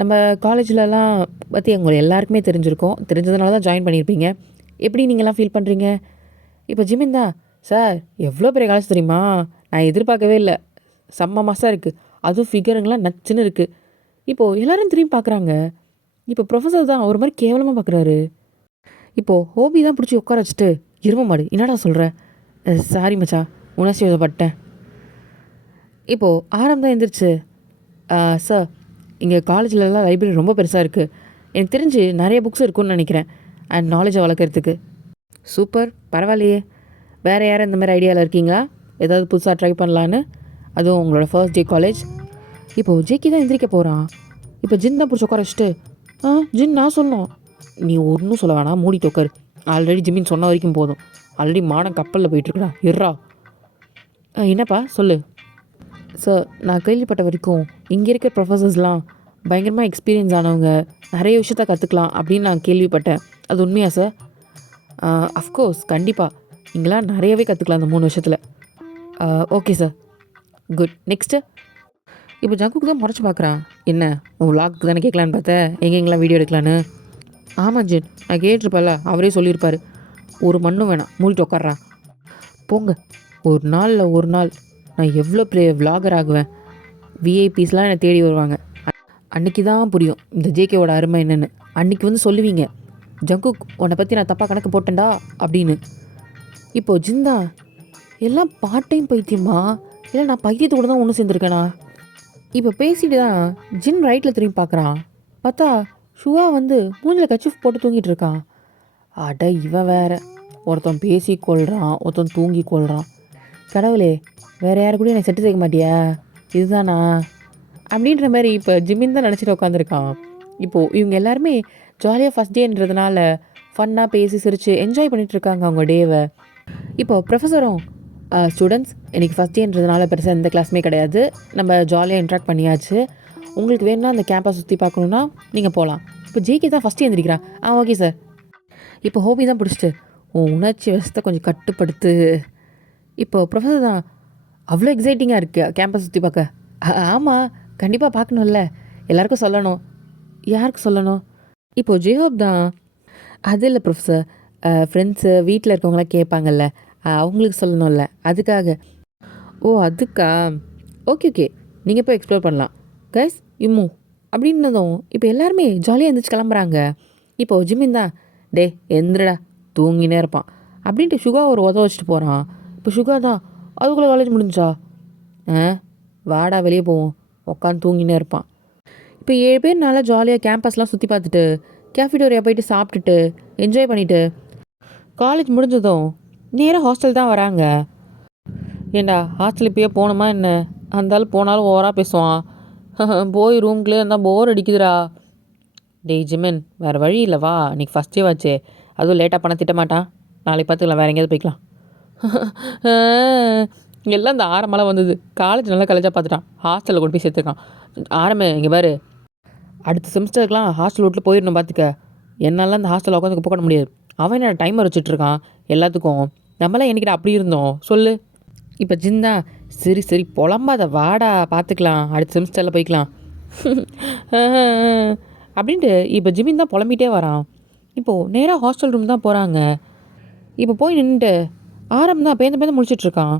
நம்ம காலேஜிலலாம் பற்றி உங்களுக்கு எல்லாருக்குமே தெரிஞ்சிருக்கோம். தெரிஞ்சதுனால தான் ஜாயின் பண்ணியிருப்பீங்க. எப்படி நீங்கள்லாம் ஃபீல் பண்ணுறீங்க? இப்போ ஜிமின் தான். சார் எவ்வளோ பெரிய காலேஜ் தெரியுமா? நான் எதிர்பார்க்கவே இல்லை. செம்ம மாசாக இருக்குது. அதுவும் ஃபிகருங்களாம் நச்சுன்னு இருக்குது. இப்போது எல்லோரும் திரும்பி பார்க்குறாங்க. இப்போ ப்ரொஃபஸர் தான் ஒரு மாதிரி கேவலமாக பார்க்குறாரு. இப்போது ஹோபி தான் பிடிச்சி உட்கார வச்சுட்டு, இரும மாடு என்னடா சொல்கிற? சாரி மச்சா, உணர்ச்சி வசப்பட்டேன். இப்போது ஆரம் தான் எழுந்திரிச்சு, சார் இங்கே காலேஜிலலாம் லைப்ரரி ரொம்ப பெருசாக இருக்குது. எனக்கு தெரிஞ்சு நிறைய புக்ஸ் இருக்குன்னு நினைக்கிறேன். அண்ட் நாலேஜை வளர்க்குறதுக்கு. சூப்பர், பரவாயில்லையே. வேறு யாரும் இந்த மாதிரி ஐடியாவில் இருக்கீங்களா? ஏதாவது புதுசாக ட்ரை பண்ணலான்னு? அதுவும் உங்களோட ஃபர்ஸ்ட் டே காலேஜ். இப்போது ஜேக்கி தான் எந்திரிக்க போகிறான். இப்போ ஜின் தான் பிடிச்சி உட்கார வச்சுட்டு, ஜின் நான் சொன்னோம். நீ ஒன்றும் சொல்ல வேணாம், மூடி தொக்காரு. ஆல்ரெடி ஜிமின் சொன்ன வரைக்கும் போதும். ஆல்ரெடி மானம் கப்பலில் போயிட்டுருக்குடா, இர்றா. என்னப்பா சொல்லு. சார் நான் கேள்விப்பட்ட வரைக்கும் இங்கே இருக்கிற ப்ரொஃபஸர்ஸ்லாம் பயங்கரமாக எக்ஸ்பீரியன்ஸ் ஆனவங்க, நிறைய விஷயத்த கற்றுக்கலாம் அப்படின்னு நான் கேள்விப்பட்டேன். அது உண்மையா சார்? அஃப்கோர்ஸ், கண்டிப்பாக. நீங்களாம் நிறையவே கற்றுக்கலாம் அந்த 3 வருஷத்தில். Okay sir, good. நெக்ஸ்ட்டு இப்போ ஜங்குக்கு தான் முறைச்சி பார்க்குறான். என்ன உன் விளாக்கு தானே கேட்கலான்னு பார்த்தேன், எங்கெங்கெல்லாம் வீடியோ எடுக்கலான்னு? ஆமாம் ஜின், நான் கேட்டிருப்பேன்ல, அவரே சொல்லியிருப்பார். ஒரு மண்ணும் வேணாம், மூடிட்டு உட்கார்றான். போங்க, ஒரு நாள் நான் எவ்வளோ பெரிய விளாகர் ஆகுவேன். விஐபிஸ்லாம் என்னை தேடி வருவாங்க. அன்றைக்கி தான் புரியும் இந்த ஜேகேவோட அருமை என்னென்னு. அன்றைக்கி வந்து சொல்லுவீங்க, ஜங்குக் உன்னை பற்றி நான் தப்பாக கணக்கு போட்டேன்டா அப்படின்னு. இப்போது ஜிந்தா, எல்லாம் பார்ட் டைம் பைத்தியமா இல்லை நான் பைத்தியத்தோடு தான் ஒன்று சேர்ந்துருக்கேனா? இப்போ பேசிட்டு தான் ஜின் ரைட்டில் திரும்பி பார்க்குறான். பார்த்தா ஷுவா வந்து மூஞ்சில் கச்சிஃப் போட்டு தூங்கிட்டு இருக்கான். அட இவன் வேற, ஒருத்தன் பேசி கொள்கிறான், ஒருத்தன் தூங்கி கொள்கிறான். கடவுளே, வேறு யாரு கூட எனக்கு செட்டு சேர்க்க மாட்டியா? இதுதானா அப்படின்ற மாதிரி இப்போ ஜிமின் தான் நினச்சிட்டு உட்காந்துருக்கான். இப்போது இவங்க எல்லாருமே ஜாலியாக ஃபஸ்ட் டேன்றதுனால ஃபன்னாக பேசி சிரித்து என்ஜாய் பண்ணிகிட்ருக்காங்க அவங்க டேவை. இப்போது ப்ரொஃபஸரும், ஸ்டூடெண்ட்ஸ் இன்றைக்கி ஃபஸ்ட் டேன்றதுனால பெருசாக எந்த கிளாஸுமே கிடையாது, நம்ம ஜாலியாக இன்ட்ராக்ட் பண்ணியாச்சு. உங்களுக்கு வேணும்னா அந்த கேம்பஸ் சுற்றி பார்க்கணுன்னா நீங்கள் போகலாம். இப்போ ஜேகே தான் ஃபஸ்ட்டு எழுந்திரிக்கிறான். Okay sir. இப்போ ஹோபி தான் பிடிச்சிட்டு, உன் உணர்ச்சி வசத்தை கொஞ்சம் கட்டுப்படுத்து. இப்போ ப்ரொஃபஸர் தான், அவ்வளோ எக்ஸைட்டிங்காக இருக்குது கேம்பஸ் சுற்றி பார்க்க. ஆமாம், கண்டிப்பாக பார்க்கணும்ல, எல்லாருக்கும் சொல்லணும். யாருக்கு சொல்லணும்? இப்போது ஜேஹோப் தான், அது இல்லை ப்ரொஃபஸர், ஃப்ரெண்ட்ஸு வீட்டில் இருக்கவங்களாம் கேட்பாங்கல்ல, அவங்களுக்கு சொல்லணும்ல, அதுக்காக. ஓ அதுக்கா? ஓகே, நீங்கள் போய் எக்ஸ்ப்ளோர் பண்ணலாம். கைஸ் இம்மு அப்படின்னதும் இப்போ எல்லாருமே ஜாலியாக எழுந்திரிச்சு கிளம்புறாங்க. இப்போது ஜிமின் தான், டே எந்திரடா, தூங்கினே இருப்பான் அப்படின்ட்டு சுகா ஒரு உதவ வச்சுட்டு போகிறான். இப்போ சுகா தான், அதுக்குள்ளே காலேஜ் முடிஞ்சா? வாடா வெளியே போவோம், உட்காந்து தூங்கினே இருப்பான். இப்போ 7 பேர் நல்லா ஜாலியாக கேம்பஸ்லாம் சுற்றி பார்த்துட்டு கேஃபிடோரியா போயிட்டு சாப்பிட்டுட்டு என்ஜாய் பண்ணிவிட்டு காலேஜ் முடிஞ்சதும் நேராக ஹாஸ்டல் தான் வராங்க. ஏண்டா ஹாஸ்டல் இப்பயே போகணுமா என்ன? அந்தாலும் போனாலும் ஓவராக பேசுவான். போய் ரூம்குள்ளே இருந்தால் போர் அடிக்குதுடா. டேய் ஜிமின், வேறு வழி இல்லை வா, இன்றைக்கி ஃபஸ்ட் டே ஆச்சே, அதுவும் லேட்டாக பண்ண திட்டமாட்டான். நாளைக்கு பார்த்துக்கலாம், வேறு எங்கேயாவது போய்க்கலாம். எல்லாம் இந்த ஆரம்பெல்லாம் வந்தது. காலேஜ் நல்லா காலேஜாக பார்த்துட்டான், ஹாஸ்டலில் கொண்டு போய் சேர்த்துருக்கான். ஆரம்பு இங்கே பாரு, அடுத்த செமஸ்டருக்குலாம் ஹாஸ்டல் விட்டு போயிடணும் பார்த்துக்க. என்னாலாம் இந்த ஹாஸ்டலில் உட்காந்து போட முடியாது. அவன் என்ன டைமர் வச்சுட்ருக்கான் எல்லாத்துக்கும். நம்மளாம் என்னைக்கிட்ட அப்படி இருந்தோம் சொல்லு. இப்போ ஜிந்தா சரி சரி புலம்பாத வாடா, பார்த்துக்கலாம், அடுத்த செமஸ்டரில் போய்க்கலாம் அப்படின்ட்டு இப்போ ஜிமின் தான் புலம்பிகிட்டே வரான். இப்போது நேராக ஹாஸ்டல் ரூம் தான் போகிறாங்க. இப்போ போய் நின்றுட்டு ஆரம் தான் பேந்த முடிச்சிட்ருக்கான்.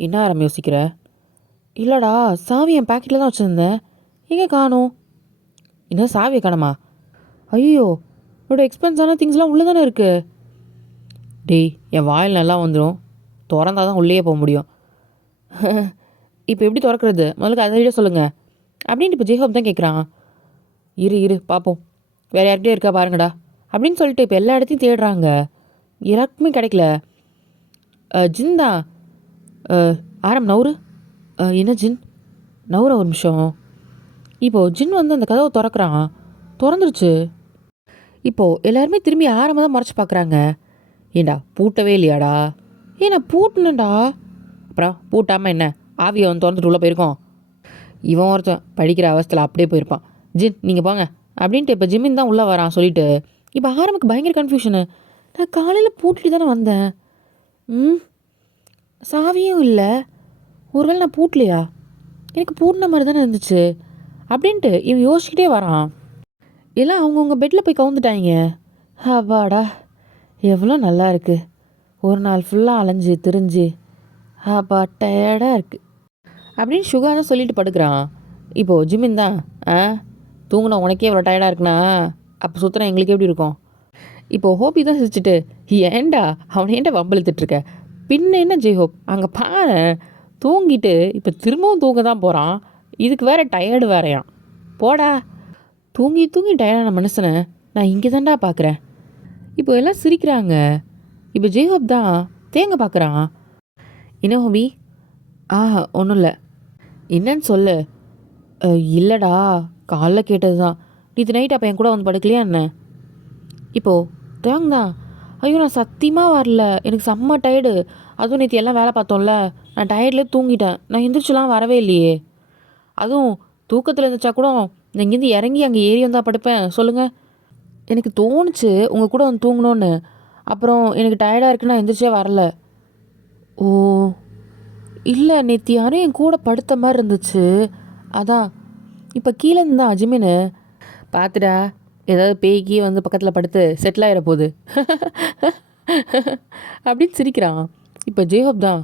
என்ன ஆரம் யோசிக்கிற? இல்லைடா, சாவி என் பேக்கெட்டில் தான் வச்சுருந்தேன், எங்கே காணோம்? இன்னும் சாவியை காணுமா? ஐயோ, என்னோட எக்ஸ்பென்ஸான திங்ஸ்லாம் உள்ளே தானே இருக்குது. டேய், என் வாயில் நல்லா வந்துடும், திறந்தால் தான் உள்ளே போக முடியும். இப்போ எப்படி திறக்கிறது முதல்ல அதை விட சொல்லுங்கள் அப்படின்ட்டு இப்போ ஜேஹோப் தான் கேட்குறான். இரு பார்ப்போம், வேறு யார்கிட்டே இருக்கா பாருங்கடா அப்படின்னு சொல்லிட்டு இப்போ எல்லா இடத்தையும் தேடுறாங்க. யாருக்குமே கிடைக்கல. ஜின் தான். ஆரம் நவுறு. என்ன ஜின்? நவுற ஒரு நிமிஷம். இப்போது ஜின் வந்து அந்த கதவை திறக்கிறான். திறந்துருச்சு. இப்போது எல்லாருமே திரும்பி ஆரம்ப தான் மறைச்சி பார்க்குறாங்க. ஏண்டா பூட்டவே இல்லையாடா? நான் பூட்டினேன்டா. அப்புறம் பூட்டாமல் என்ன, ஆவியை வந்து திறந்துட்டு உள்ளே போயிருக்கோம். இவன் ஒருத்தன் படிக்கிற அவஸ்தையில் அப்படியே போயிருப்பான். ஜின் நீங்கள் போங்க அப்படின்ட்டு இப்போ ஜிம்மின் தான் உள்ளே வரான் சொல்லிட்டு இப்போ ஆரம்புக்கு பயங்கர கன்ஃபியூஷனு. நான் காலையில் பூட்டிட்டு தானே வந்தேன், சாவியும் இல்லை, ஒருவேளை நான் பூட்டலையா, எனக்கு பூட்டின மாதிரி தானே இருந்துச்சு அப்படின்ட்டு இவன் யோசிச்சுக்கிட்டே வரான். எல்லாம் அவங்கவுங்க பெட்டில் போய் கவுந்துட்டாங்க. அப்பாடா, எவ்வளோ நல்லா இருக்குது, ஒரு நாள் ஃபுல்லாக அலைஞ்சு திரிஞ்சு அப்பா டயர்டாக இருக்குது அப்படின்னு சுகா தான் சொல்லிட்டு படுக்கிறான். இப்போது ஜிமின் தான், தூங்கினா உனக்கே இவ்வளோ டயர்டாக இருக்குண்ணா, அப்போ சுற்றினா எங்களுக்கு எப்படி இருக்கும்? இப்போது ஹோப்பி தான் சிரிச்சிட்டு, ஏண்டா அவனை ஏன்டா வம்பழுத்துட்ருக்க, பின்ன என்ன ஜெய்ஹோப், அங்கே பாரு தூங்கிட்டு இப்போ திரும்பவும் தூங்க தான் போகிறான், இதுக்கு வேறு டயர்டு வேறையான். போடா, தூங்கி தூங்கி டயர்டான மனுஷனை நான் இங்கே தான்டா பார்க்குறேன். இப்போ எல்லாம் சிரிக்கிறாங்க. இப்போ ஜெய்ஹோப் தான் தேங்க பார்க்குறான். என்ன ஹோபி? ஒன்றும் இல்லை. என்னன்னு சொல்லு. இல்லைடா, காலைல கேட்டது தான், நேற்று நைட் அப்போ என் கூட வந்து படுக்கலையா என்ன? இப்போது தேங்க தான், ஐயோ நான் சத்தியமாக வரல, எனக்கு செம்ம டயர்டு, அதுவும் நேற்று எல்லாம் வேலை பார்த்தோம்ல, நான் டயர்ட்லேயே தூங்கிட்டேன், நான் எந்திரிச்சுலாம் வரவே இல்லையே. அதுவும் தூக்கத்தில் இருந்துச்சா கூட நான் இங்கேருந்து இறங்கி அங்கே ஏறி வந்தால் படுப்பேன் சொல்லுங்கள். எனக்கு தோணுச்சு உங்கள் கூட வந்து தூங்கணுன்னு, அப்புறம் எனக்கு டயர்டாக இருக்குன்னு நான் எந்திரிச்சே வரல. ஓ இல்லை, நேற்று யாரும் என் கூட படுத்த மாதிரி இருந்துச்சு, அதான். இப்போ கீழே இருந்தான் அஜிமின்னு பார்த்துடா, ஏதாவது பேய்க்கி வந்து பக்கத்தில் படுத்து செட்டில் ஆகிட போகுது அப்படின்னு சிரிக்கிறான். இப்போ ஜேஹோப் தான்,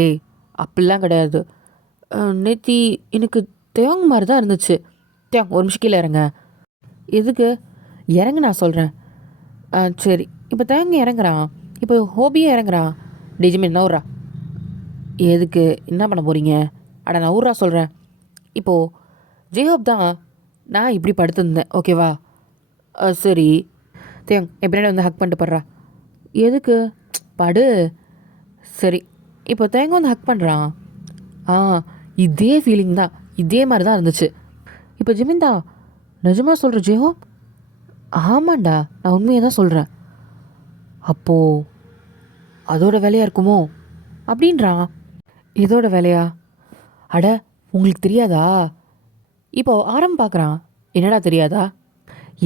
ஏய் அப்படிலாம் கிடையாது, நேத்தி எனக்கு தேவங்க மாதிரி தான் இருந்துச்சு. தேவங்க ஒரு நிமிஷம் கீழே இறங்க. எதுக்கு? இறங்க நான் சொல்கிறேன். சரி. இப்போ தேவங்க இறங்குறான். இப்போ ஹோபியும் இறங்குறான். டிஜிமின் நவுறா. எதுக்கு, என்ன பண்ண போகிறீங்க? அட நவுறா சொல்கிறேன். இப்போது ஜேஹோப் தான், நான் இப்படி படுத்துருந்தேன் ஓகேவா? சரி. தேவங் என் பின்னாடி வந்து ஹக் பண்ணிட்டு படுறா. எதுக்கு? படு. சரி. இப்போ தேங்க வந்து ஹக் பண்ணுறான். இதே ஃபீலிங் தான், இதே மாதிரி தான் இருந்துச்சு. இப்போ ஜிமின் தான், நிஜமாக சொல்கிற ஜேஹோப்? ஆமாண்டா, நான் உண்மையை தான் சொல்கிறேன். அப்போது அதோட வேலையாக இருக்குமோ அப்படின்றான். இதோட வேலையா? அட உங்களுக்கு தெரியாதா? இப்போ ஆரம் பார்க்குறான். என்னடா தெரியாதா?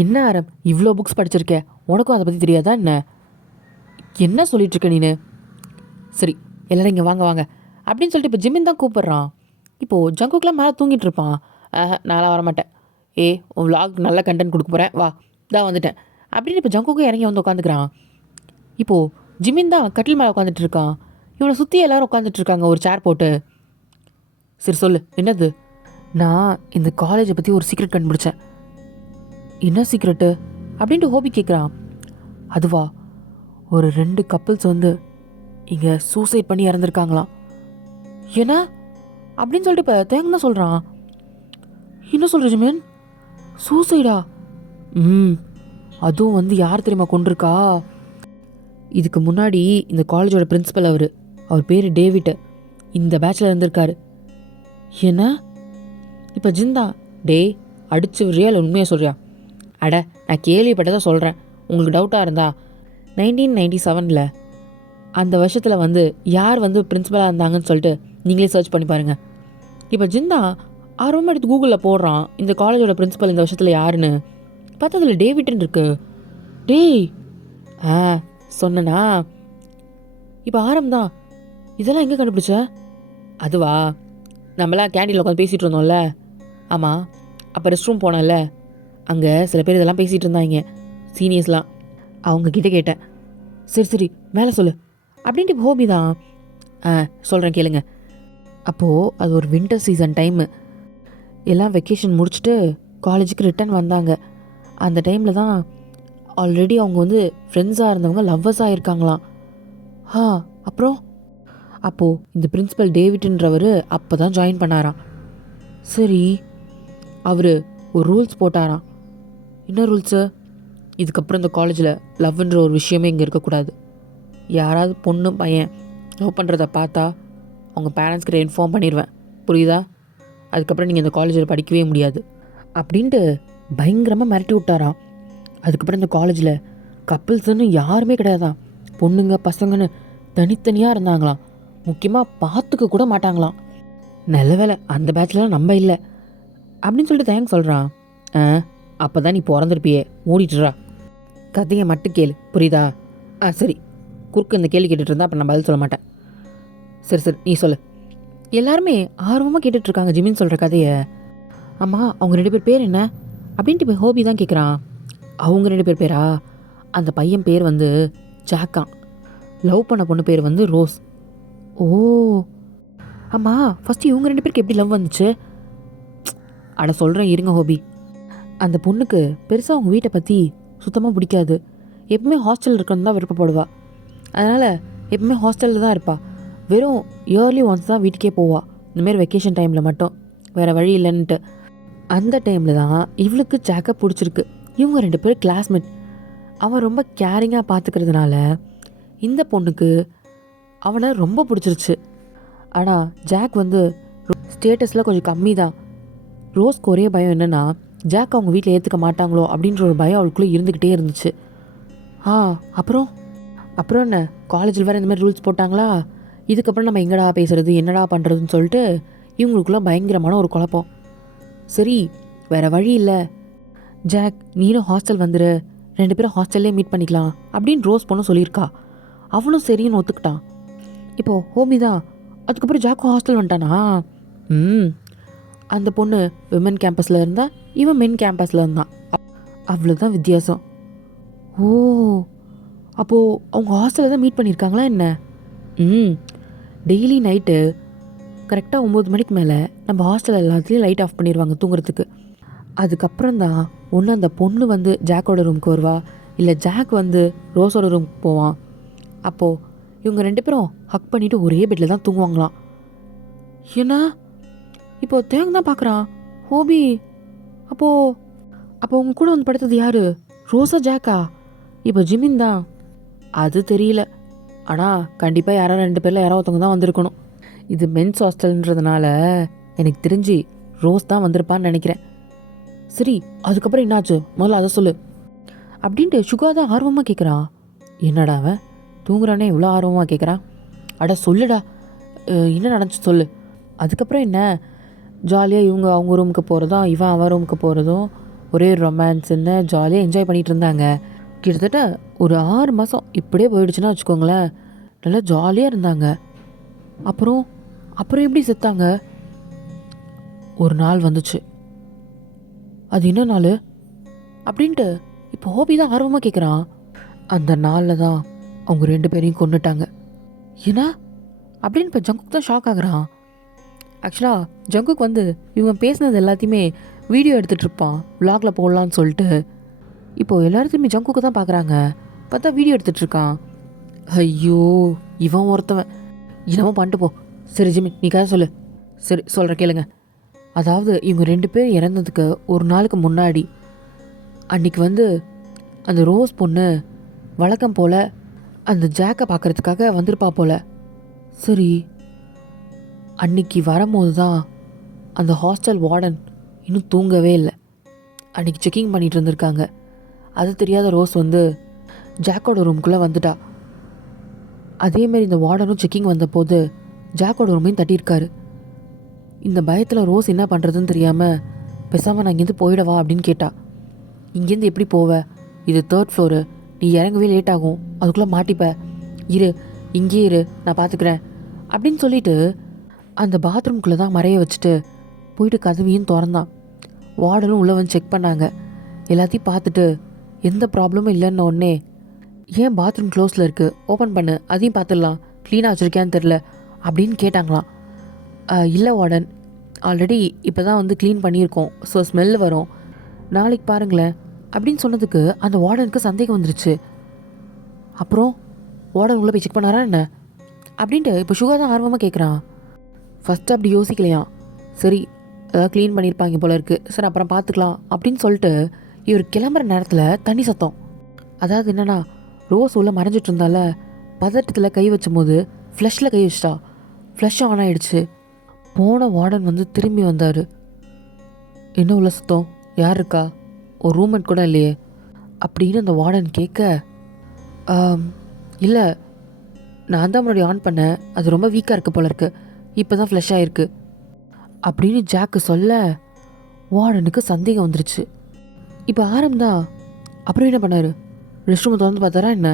என்ன ஆரம், இவ்வளோ புக்ஸ் படிச்சிருக்கேன், உனக்கும் அதை பற்றி தெரியாதா என்ன? என்ன சொல்லிகிட்ருக்க நீனு? சரி எல்லோரும் இங்கே வாங்க வாங்க அப்படின்னு சொல்லிட்டு இப்போ ஜிமின் தான் கூப்பிட்றான். இப்போது ஜங்குக்கெலாம் மேலே தூங்கிட்டு இருப்பான். நான்லாம் வரமாட்டேன், உன் விலாக் நல்ல கண்டென்ட் கொடுக்க போகிறேன், வா தான் வந்துட்டேன் அப்படின்னு இப்போ ஜங்குக்கும் இறங்கி வந்து உட்காந்துக்கிறான். இப்போது ஜிமின் தான் கட்டில் மேலே உட்காந்துட்டு இருக்கான். இவனை சுற்றி எல்லோரும் உட்காந்துட்டு இருக்காங்க ஒரு சேர் போட்டு. சரி சொல்லு, என்னது? நான் இந்த காலேஜை பற்றி ஒரு சீக்ரெட் கண்டுபிடிச்சேன். என்ன சீக்ரெட்டு அப்படின்ட்டு ஹோபி கேட்குறான். அதுவா, ஒரு 2 கப்பிள்ஸ் வந்து இங்கே சூசைட் பண்ணி இறந்துருக்காங்களாம். ஏன்னா அப்படின்னு சொல்லிட்டு இப்போ தேங்க தான் சொல்கிறான். என்ன சொல்கிற ஜிமின்? சூசைடா? அதுவும் வந்து யார் தெரியுமா கொண்டிருக்கா? இதுக்கு முன்னாடி இந்த காலேஜோட பிரின்சிபல் அவர் பேர் டேவிட். இந்த பேட்சில் இருந்திருக்காரு. என்ன இப்போ ஜிந்தா? டேய், அடிச்சு விடுறியா உண்மையாக சொல்கிறியா? அட, நான் கேள்விப்பட்டதை சொல்கிறேன். உங்களுக்கு டவுட்டாக இருந்தா 1997 அந்த வருஷத்தில் வந்து யார் வந்து பிரின்சிபலாக இருந்தாங்கன்னு சொல்லிட்டு நீங்களே சர்ச் பண்ணி பாருங்கள். இப்போ ஜிந்தா ஆர்வமாக எடுத்து கூகுளில் போடுறான் இந்த காலேஜோட பிரின்சிபல் இந்த வருஷத்தில் யாருன்னு. பார்த்தா அதில் டேவிட்ன்னு இருக்கு. டேய், சொன்னனா? இப்போ ஆரம்பம் இதெல்லாம் எங்கே கண்டுபிடிச்ச? அதுவா, நம்மளாம் கேண்டீனில் உட்காந்து பேசிகிட்டு இருந்தோம்ல. ஆமாம், அப்போ ரெஸ்ட் ரூம் போனோம்ல, அங்கே சில பேர் இதெல்லாம் பேசிகிட்டு இருந்தாங்க, சீனியர்ஸ்லாம். அவங்கக்கிட்ட கேட்டேன். சரி மேலே சொல்லு அப்படின்ட்டு. ஹோபி தான். சொல்கிறேன் கேளுங்க. அப்போது அது ஒரு வின்டர் சீசன் டைமு. எல்லாம் வெக்கேஷன் முடிச்சுட்டு காலேஜுக்கு ரிட்டர்ன் வந்தாங்க. அந்த டைமில் தான் ஆல்ரெடி அவங்க வந்து ஃப்ரெண்ட்ஸாக இருந்தவங்க லவ்வர்ஸாக இருக்காங்களாம். அப்புறம் அப்போது இந்த பிரின்சிபல் டேவிட்ன்றவர் அப்போ தான் ஜாயின் பண்ணாராம். சரி, அவர் ஒரு ரூல்ஸ் போட்டாராம். என்ன ரூல்ஸு? இதுக்கப்புறம் இந்த காலேஜில் லவ்ன்ற ஒரு விஷயமே இங்கே இருக்கக்கூடாது. யாராவது பொண்ணு பையன் லவ் பண்ணுறத பார்த்தா அவங்க பேரண்ட்ஸ்கிட்ட இன்ஃபார்ம் பண்ணிடுவேன், புரியுதா? அதுக்கப்புறம் நீங்கள் இந்த காலேஜில் படிக்கவே முடியாது அப்படின்ட்டு பயங்கரமாக மிரட்டி விட்டாராம். அதுக்கப்புறம் இந்த காலேஜில் கப்பிள்ஸ்ன்னு யாருமே கிடையாதான். பொண்ணுங்க பசங்கன்னு தனித்தனியாக இருந்தாங்களாம். முக்கியமாக பார்த்துக்க கூட மாட்டாங்களாம். நல்ல வேலை அந்த பேட்ச்லாம் நம்ம இல்லை அப்படின்னு சொல்லிட்டு தேங்க்ஸ் சொல்கிறான். அப்போ தான் நீ பிறந்திருப்பியே, மூடிட்டுறா. கதையை மட்டும் கேளு, புரியுதா? சரி, குறுக்கு இந்த கேள்வி கேட்டுட்டு இருந்தா அப்போ நான் பதில் சொல்ல மாட்டேன். சரி நீ சொல்லு. எல்லாருமே ஆர்வமாக கேட்டுட்ருக்காங்க ஜிமின் சொல்கிற கதையை. ஆமாம், அவங்க 2 பேர் பேர் என்ன அப்படின்ட்டு இப்போ ஹோபி தான் கேட்குறான். அவங்க 2 பேர் பேரா? அந்த பையன் பேர் வந்து ஜாக்கான். லவ் பண்ண பொண்ணு பேர் வந்து ரோஸ். ஓ ஆமாம், ஃபஸ்ட்டு இவங்க 2 பேருக்கு எப்படி லவ் வந்துச்சு? அட சொல்கிறேன் இருங்க ஹோபி. அந்த பொண்ணுக்கு பெருசாக அவங்க வீட்டை பற்றி சுத்தமாக பிடிக்காது. எப்பவுமே ஹாஸ்டல் இருக்கணும் தான் விருப்பப்படுவா. அதனால் எப்பவுமே ஹாஸ்டலில் தான் இருப்பாள். வெறும் இயர்லி ஒன்ஸ் தான் வீட்டுக்கே போவாள், இந்தமாரி வெக்கேஷன் டைமில் மட்டும், வேறு வழி இல்லைன்ட்டு. அந்த டைமில் தான் இவளுக்கு ஜாக்கை பிடிச்சிருக்கு. இவங்க 2 பேர் கிளாஸ்மேட். அவன் ரொம்ப கேரிங்காக பார்த்துக்கிறதுனால இந்த பொண்ணுக்கு அவனை ரொம்ப பிடிச்சிருச்சு. ஆனால் ஜாக் வந்து ஸ்டேட்டஸில் கொஞ்சம் கம்மி தான். ரோஸ்க்கு ஒரே பயம் என்னென்னா ஜாக் அவங்க வீட்டில் ஏற்றுக்க மாட்டாங்களோ அப்படின்ற ஒரு பயம் அவளுக்குள்ளே இருந்துக்கிட்டே இருந்துச்சு. அப்புறம் என்ன, காலேஜில் வேறு இந்த மாதிரி ரூல்ஸ் போட்டாங்களா? இதுக்கப்புறம் நம்ம எங்கடா பேசுகிறது, என்னடா பண்ணுறதுன்னு சொல்லிட்டு இவங்களுக்குள்ள பயங்கரமான ஒரு குழப்பம். சரி, வேறு வழி இல்லை, ஜாக் நீனும் ஹாஸ்டல் வந்துரு, 2 பேரும் ஹாஸ்டல்லே மீட் பண்ணிக்கலாம் அப்படின்னு ரோஸ் பொண்ணும் சொல்லியிருக்கா. அவனும் சரின்னு ஒத்துக்கிட்டான். இப்போது ஹோமி தான். அதுக்கப்புறம் ஜாக்கும் ஹாஸ்டல் வந்துட்டானா? அந்த பொண்ணு விமன் கேம்பஸில் இருந்தா, இவன் மென் கேம்பஸில் இருந்தான். அவ்வளோதான் வித்தியாசம். ஓ, அப்போது அவங்க ஹாஸ்டலில் தான் மீட் பண்ணியிருக்காங்களா என்ன? டெய்லி நைட்டு கரெக்டாக 9 மணிக்கு மேலே நம்ம ஹாஸ்டல் எல்லாத்துலேயும் லைட் ஆஃப் பண்ணிடுவாங்க தூங்குறதுக்கு. அதுக்கப்புறம் தான் ஒன்று அந்த பொண்ணு வந்து ஜாக்கோட ரூமுக்கு வருவா, இல்லை ஜாக் வந்து ரோஸோட ரூமுக்கு போவான். அப்போது இவங்க 2 பேரும் ஹக் பண்ணிவிட்டு ஒரே பெட்டில் தான் தூங்குவாங்களாம். ஏன்னா இப்போது தேங்க தான் பார்க்குறான் ஹோபி. அப்போது உங்க கூட வந்து படுத்தது யார், ரோஸா ஜாக்கா? இப்போ ஜிமின் தான். அது தெரியல, ஆனால் கண்டிப்பாக யாராவது 2 பேரில் யாராவது ஒருத்தவங்க தான் வந்திருக்கணும். இது மென்ஸ் ஹாஸ்டல்ன்றதுனால எனக்கு தெரிஞ்சு ரோஸ் தான் வந்திருப்பான்னு நினைக்கிறேன். சரி, அதுக்கப்புறம் என்னாச்சு முதல்ல அதை சொல்லு அப்படின்ட்டு சுகா தான் ஆர்வமாக கேட்குறான். என்னடா அவன் தூங்குறானே இவ்வளோ ஆர்வமாக கேட்குறான்? அட சொல்லுடா, என்ன நடந்துச்சு சொல்லு. அதுக்கப்புறம் என்ன, ஜாலியாக இவங்க அவங்க ரூமுக்கு போகிறதும் இவன் அவன் ரூமுக்கு போகிறதும் ஒரே ரொமான்ஸுன்னு ஜாலியாக என்ஜாய் பண்ணிகிட்டு இருந்தாங்க. கிட்டத்தட்ட ஒரு 6 மாதம் இப்படியே போயிடுச்சுன்னா வச்சுக்கோங்களேன். நல்லா ஜாலியாக இருந்தாங்க. அப்புறம் எப்படி செத்தாங்க? ஒரு நாள் வந்துச்சு. அது என்ன நாள் அப்படின்ட்டு இப்போ ஹோபி தான் ஆர்வமாக கேட்குறான். அந்த நாளில் தான் அவங்க 2 பேரையும் கொண்டுட்டாங்க. ஏன்னா அப்படின்னு இப்போ ஜங்குக் தான் ஷாக் ஆகுறான். ஆக்சுவலாக ஜங்குக் வந்து இவங்க பேசினது எல்லாத்தையுமே வீடியோ எடுத்துகிட்ருப்பான், விலாகில் போடலான்னு சொல்லிட்டு. இப்போது எல்லாத்தையுமே ஜங்குக்கு தான் பார்க்குறாங்க. பார்த்தா வீடியோ எடுத்துகிட்ருக்கான். ஐயோ, இவன் ஒருத்தவன் என்னமோ பண்ணிட்டு போ. சரி ஜிமி, நீ கதை சொல்லு. சரி சொல்கிறேன் கேளுங்க. அதாவது இவங்க 2 பேர் இறந்ததுக்கு ஒரு நாளுக்கு முன்னாடி அன்றைக்கி வந்து அந்த ரோஸ் பொண்ணு வழக்கம் போல் அந்த ஜாக்கை பார்க்குறதுக்காக வந்திருப்பா போல். சரி, அன்னைக்கு வரும்போது தான் அந்த ஹாஸ்டல் வார்டன் இன்னும் தூங்கவே இல்லை. அன்றைக்கி செக்கிங் பண்ணிகிட்டு இருந்திருக்காங்க. அது தெரியாத ரோஸ் வந்து ஜாக்கோட ரூமுக்குள்ளே வந்துட்டா. அதேமாரி இந்த வார்டனும் செக்கிங் வந்தபோது ஜாக்கோட ரூமையும் தட்டியிருக்காரு. இந்த பயத்தில் ரோஸ் என்ன பண்ணுறதுன்னு தெரியாமல் பேசாமல் நான் இங்கேருந்து போயிடவா அப்படின்னு கேட்டா. இங்கேருந்து எப்படி போவ? இது 3rd ஃப்ளோரு, நீ இறங்கவே லேட் ஆகும், அதுக்குள்ளே மாட்டிப்ப, இரு இங்கே இரு நான் பார்த்துக்கிறேன் அப்படின்னு சொல்லிட்டு அந்த பாத்ரூம்குள்ளே தான் மறைய வச்சுட்டு போயிட்டு கதவையும் திறந்தான். வார்டனும் உள்ளே வந்து செக் பண்ணாங்க. எல்லாத்தையும் பார்த்துட்டு எந்த ப்ராப்ளமும் இல்லைன்ன உடனே, ஏன் பாத்ரூம் க்ளோஸில் இருக்குது, ஓப்பன் பண்ணு, அதையும் பார்த்துடலாம், க்ளீனாக வச்சுருக்கேன்னு தெரில அப்படின்னு கேட்டாங்களாம். இல்லை வார்டன், ஆல்ரெடி இப்போ தான் வந்து க்ளீன் பண்ணியிருக்கோம், ஸோ ஸ்மெல் வரும், நாளைக்கு பாருங்களேன் அப்படின்னு சொன்னதுக்கு அந்த வார்டனுக்கு சந்தேகம் வந்துருச்சு. அப்புறம் வார்டன் உள்ளே போய் செக் பண்ணாரா என்ன அப்படின்ட்டு இப்போ சுகர் தான் ஆர்வமாக கேட்குறான். ஃபஸ்ட்டு அப்படி யோசிக்கலையாம். சரி ஏதாவது க்ளீன் பண்ணியிருப்பாங்க போல இருக்குது, சரி அப்புறம் பார்த்துக்கலாம் அப்படின்னு சொல்லிட்டு இவர் கிளம்புற நேரத்தில் தண்ணி சத்தம். அதாவது என்னென்னா, ரோஸ் உள்ள மறைஞ்சிட்டு இருந்தால பதட்டத்தில் கை வச்சும் போது ஃப்ளஷில் கை வச்சிட்டா. ஃப்ளஷ் ஆன் ஆகிடுச்சு. போன வார்டன் வந்து திரும்பி வந்தார். என்ன உள்ள சத்தம், யார் இருக்கா, ஒரு ரூம்மேட் கூட இல்லையே அப்படின்னு அந்த வார்டன் கேட்க, இல்லை நான் தான் முன்னாடி ஆன் பண்ணேன், அது ரொம்ப வீக்காக இருக்குது போல இருக்குது, இப்போ தான் ஃப்ளஷ் ஆகிருக்கு அப்படின்னு ஜாக்கு சொல்ல வார்டனுக்கு சந்தேகம் வந்துருச்சு. இப்போ ஆரம்பம் அப்புறம் என்ன பண்ணார், ரெஸ்ட் ரூமை திறந்து பார்த்தாரா என்ன?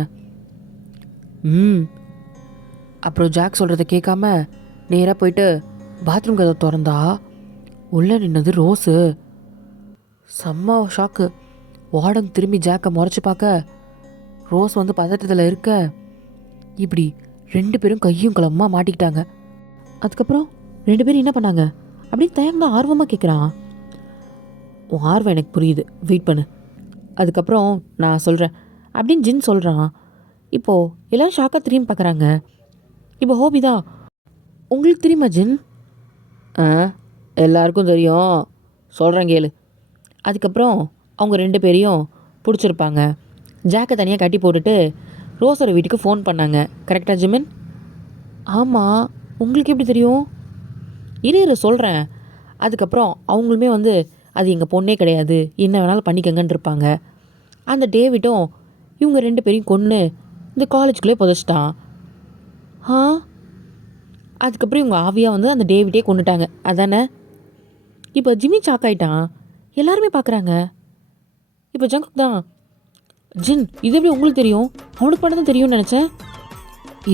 அப்புறம் ஜாக் சொல்கிறத கேட்காம நேராக போயிட்டு பாத்ரூம் கதை திறந்தா உள்ளே நின்னது ரோஸு. செம்ம ஷாக்கு. வார்டன் திரும்பி ஜாக்கை முறைச்சி பார்க்க ரோஸ் வந்து பதட்டத்தில் இருக்க, இப்படி 2 பேரும் கையும் களமாக மாட்டிக்கிட்டாங்க. அதுக்கப்புறம் 2 பேரும் என்ன பண்ணாங்க அப்படின்னு தயங்க ஆர்வமாக கேட்குறான். உன் ஆர்வம் எனக்கு புரியுது, வெயிட் பண்ணு, அதுக்கப்புறம் நான் சொல்கிறேன் அப்படின்னு ஜின் சொல்கிறான். இப்போது எல்லோரும் ஷாக்காக திரும்பி பார்க்குறாங்க. இப்போ ஹோபி தான், உங்களுக்கு தெரியுமா ஜின்? எல்லாருக்கும் தெரியும், சொல்கிறேன் கேளு. அதுக்கப்புறம் அவங்க 2 பேரையும் பிடிச்சிருப்பாங்க. ஜாக்கை தனியாக கட்டி போட்டுட்டு ரோஸோட வீட்டுக்கு ஃபோன் பண்ணாங்க, கரெக்டாக ஜிமின்? ஆமாம், உங்களுக்கு எப்படி தெரியும்? இரு சொல்கிறேன். அதுக்கப்புறம் அவங்களுமே வந்து அது எங்கள் பொண்ணே கிடையாது, என்ன வேணாலும் பண்ணிக்கங்கன்னு இருப்பாங்க. அந்த டேவிட்டும் இவங்க 2 பேரையும் கொன்று இந்த காலேஜுக்குள்ளே புதைச்சிட்டான். அதுக்கப்புறம் இவங்க ஆவியாக வந்து அந்த டேவிட்டே கொண்டுட்டாங்க, அதானே? இப்போ ஜிம்மி சாக் ஆகிட்டான், எல்லாருமே பார்க்குறாங்க. இப்போ ஜங்குக் தான், ஜின் இது எப்படி உங்களுக்கு தெரியும், அவனுக்கு மட்டும் தான் தெரியும்னு நினச்சேன்.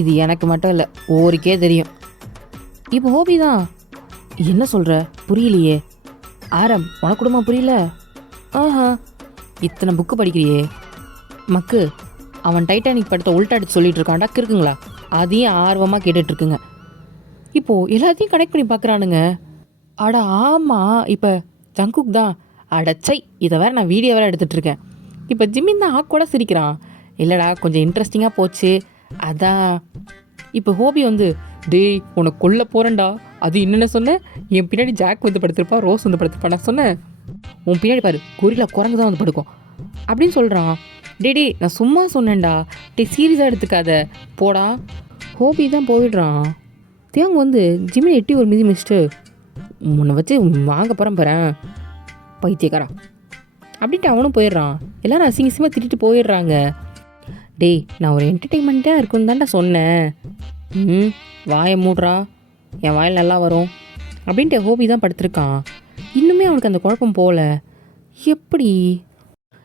இது எனக்கு மட்டும் இல்லை, ஓருக்கே தெரியும். இப்போ ஹோபி தான், என்ன சொல்கிற புரியலையே. ஆரம் உனக்கு கூடமா புரியல? இத்தனை புக்கு படிக்கிறியே மக்கு. அவன் டைட்டானிக் படத்தை உள்டா அடித்து சொல்லிட்டு இருக்கான்டா, இருக்குங்களா? அதையும் ஆர்வமாக கேட்டுட்ருக்குங்க. இப்போது எல்லாத்தையும் கனெக்ட் பண்ணி பார்க்குறானுங்க. அட ஆமாம், இப்போ ஜங்குக் தான், அடச்சை இதை வேறு நான் வீடியோ வேறு எடுத்துகிட்ருக்கேன். இப்போ ஜிம்மின் தான் ஆக் கூட சிரிக்கிறான். இல்லைடா கொஞ்சம் இன்ட்ரெஸ்டிங்காக போச்சு அதான். இப்போ ஹோபி வந்து, டேய் உனக்கு கொல்ல போகிறேன்டா, அது என்னென்ன சொன்னேன், என் பின்னாடி ஜாக் வந்து படுத்திருப்பா, ரோஸ் வந்து படுத்திருப்பா, நான் சொன்னேன் உன் பின்னாடி பாரு கொரிலா குரங்கு தான் வந்து படுக்கும் அப்படின்னு சொல்கிறான். டே நான் சும்மா சொன்னேன்டா, சீரியஸாக எடுத்துக்காத போடா. ஹோபி தான் போயிடுறான். தேங்க வந்து ஜிம்மினை எட்டி ஒரு மிதி மிதிச்சுட்டு, உன்னை வச்சு வாங்க போகிறேன் பைத்தியக்காரா அப்படின்ட்டு அவனும் போயிடுறான். எல்லோரும் அசிங்கசியமாக திட்டிட்டு போயிடுறாங்க. டேய் நான் ஒரு என்டர்டெயின்மெண்ட்டாக இருக்குன்னு தான்டா சொன்னேன். வாயை மூடுறா, என் வாயில் நல்லா வரும் அப்படின்ட்டு ஹோபி தான் படுத்திருக்கான். இன்னுமே அவனுக்கு அந்த குழப்பம் போகல. எப்படி?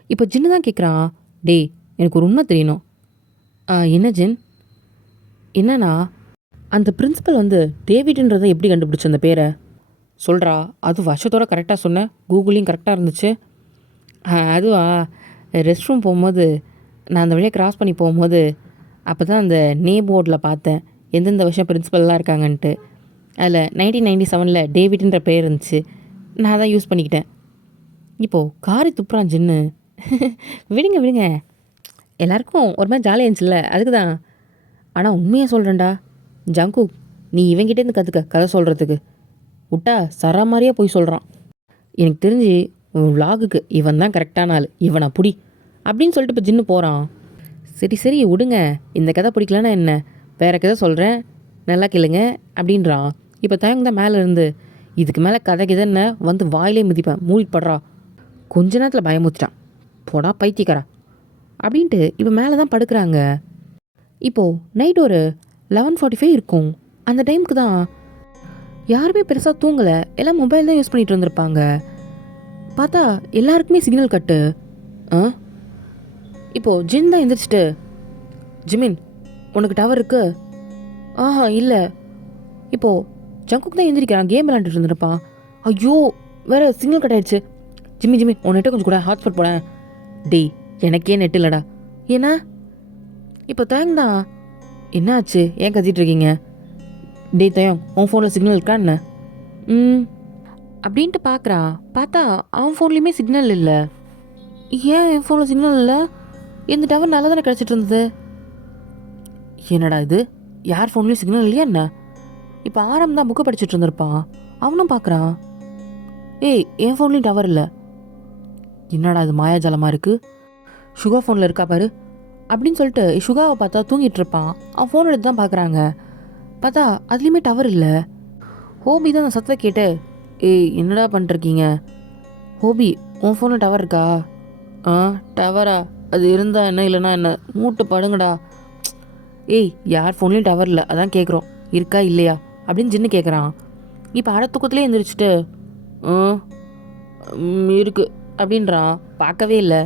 இப்போ ஜின்னு தான் கேட்குறான். டேய் எனக்கு ஒரு உண்மை தெரியணும். என்ன ஜின்? என்னன்னா அந்த பிரின்சிபல் வந்து டேவிட்ன்றதை எப்படி கண்டுபிடிச்ச அந்த பேரை சொல்கிறா. அது வருஷத்தோடு கரெக்டாக சொன்னேன், கூகுளையும் கரெக்டாக இருந்துச்சு. அதுவா, ரெஸ்ட் ரூம் போகும்போது நான் அந்த வழியாக க்ராஸ் பண்ணி போகும்போது அப்போ தான் அந்த நேம் போர்டில் பார்த்தேன் எந்தெந்த வருஷம் பிரின்சிபல்லாம் இருக்காங்கன்ட்டு. அதில் 1997 டேவிட்ன்ற பேர் இருந்துச்சு, நான் தான் யூஸ் பண்ணிக்கிட்டேன். இப்போது காரி துப்புறான் ஜின்னு. விடுங்க எல்லாருக்கும் ஒரு மாதிரி ஜாலியாக இருந்துச்சுல்ல, அதுக்கு தான். ஆனால் உண்மையாக சொல்கிறேன்டா ஜங்குக், நீ இவங்கிட்டேருந்து கற்றுக்க கதை சொல்கிறதுக்கு. விட்டா சரா மாதிரியே போய் சொல்கிறான். எனக்கு தெரிஞ்சு உன் விலாகுக்கு இவன் தான் கரெக்டான ஆள், இவனை புடி அப்படின்னு சொல்லிட்டு இப்போ ஜின்னு போகிறான். சரி சரி விடுங்க, இந்த கதை பிடிக்கலன்னா என்ன, வேறு கதை சொல்கிறேன், நல்லா கேளுங்க அப்படின்றான். இப்போ தயங்க தான் மேலே இருந்து, இதுக்கு மேலே கதை கதைன்னு வந்து வாயிலே மிதிப்பேன், மூடிட்டு படுறா. கொஞ்ச நேரத்தில் பயமுறுத்திட்டான், போடா பைத்தியக்காரா அப்படின்ட்டு இப்போ மேலே தான் படுக்கிறாங்க. இப்போது நைட் ஒரு 11:45 இருக்கும். அந்த டைமுக்கு தான் யாருமே பெருசாக தூங்கலை, எல்லாம் மொபைல் தான் யூஸ் பண்ணிகிட்டு இருந்திருப்பாங்க. பார்த்தா எல்லாருக்குமே சிக்னல் கட்டு. இப்போது ஜின் தான் எந்திரிச்சிட்டு, ஜிமின் உனக்கு டவர் இருக்கு? ஆஹா இல்லை. இப்போது ஜங்குக் தான் எந்திரிக்கிறான், கேம் விளாண்டுட்டு இருந்திருப்பான். ஐயோ வேறு சிக்னல் கட் ஆயிடுச்சு. ஜிம்மி ஜிம்மி உன் நெட்டை கொஞ்சம் கூட ஹாட்ஸ்பாட் போட. டேய் எனக்கே நெட் இல்லைடா. ஏன்னா இப்போ தயங் தான், என்ன ஆச்சு, ஏன் கத்திட்டு இருக்கீங்க? டே தயம் உன் ஃபோனில் சிக்னல் இருக்கா என்ன? அப்படின்ட்டு பார்க்குறான். பார்த்தா அவன் ஃபோன்லேயுமே சிக்னல் இல்லை. ஏன் என் ஃபோனில் சிக்னல் இல்லை? இந்த டவர் நல்லா தானே கிடச்சிட்டு இருந்தது. என்னடா இது, யார் ஃபோன்லேயும் சிக்னல் இல்லையா என்ன? இப்போ ஆரம் தான் புக்கு படிச்சுட்டு இருந்திருப்பான், அவனும் பார்க்குறான். ஏய் என் ஃபோன்லேயும் டவர் இல்லை. என்னடா இது மாயாஜாலமாக இருக்குது, சுகா ஃபோனில் இருக்கா பாரு அப்படின்னு சொல்லிட்டு சுகாவை பார்த்தா தூங்கிட்டு இருப்பான். அவன் ஃபோன் எடுத்து தான் பார்க்குறாங்க. பார்த்தா அதுலேயுமே டவர் இல்லை. ஹோபி தான் நான் சத்தத்தை கேட்டு, ஏய் என்னடா பண்ணிருக்கீங்க? ஹோபி உன் ஃபோனில் டவர் இருக்கா? டவரா, அது இருந்தால் என்ன இல்லைனா என்ன, மூட்டை படுங்கடா. ஏய் யார் ஃபோன்லேயும் டவர் இல்லை, அதான் கேட்குறோம், இருக்கா இல்லையா அப்படின்னு ஜின்னு கேட்குறான். இப்போ அரை தூக்கத்துலேயே எழுந்திரிச்சிட்டு இருக்கு அப்படின்றான். பார்க்கவே இல்லை,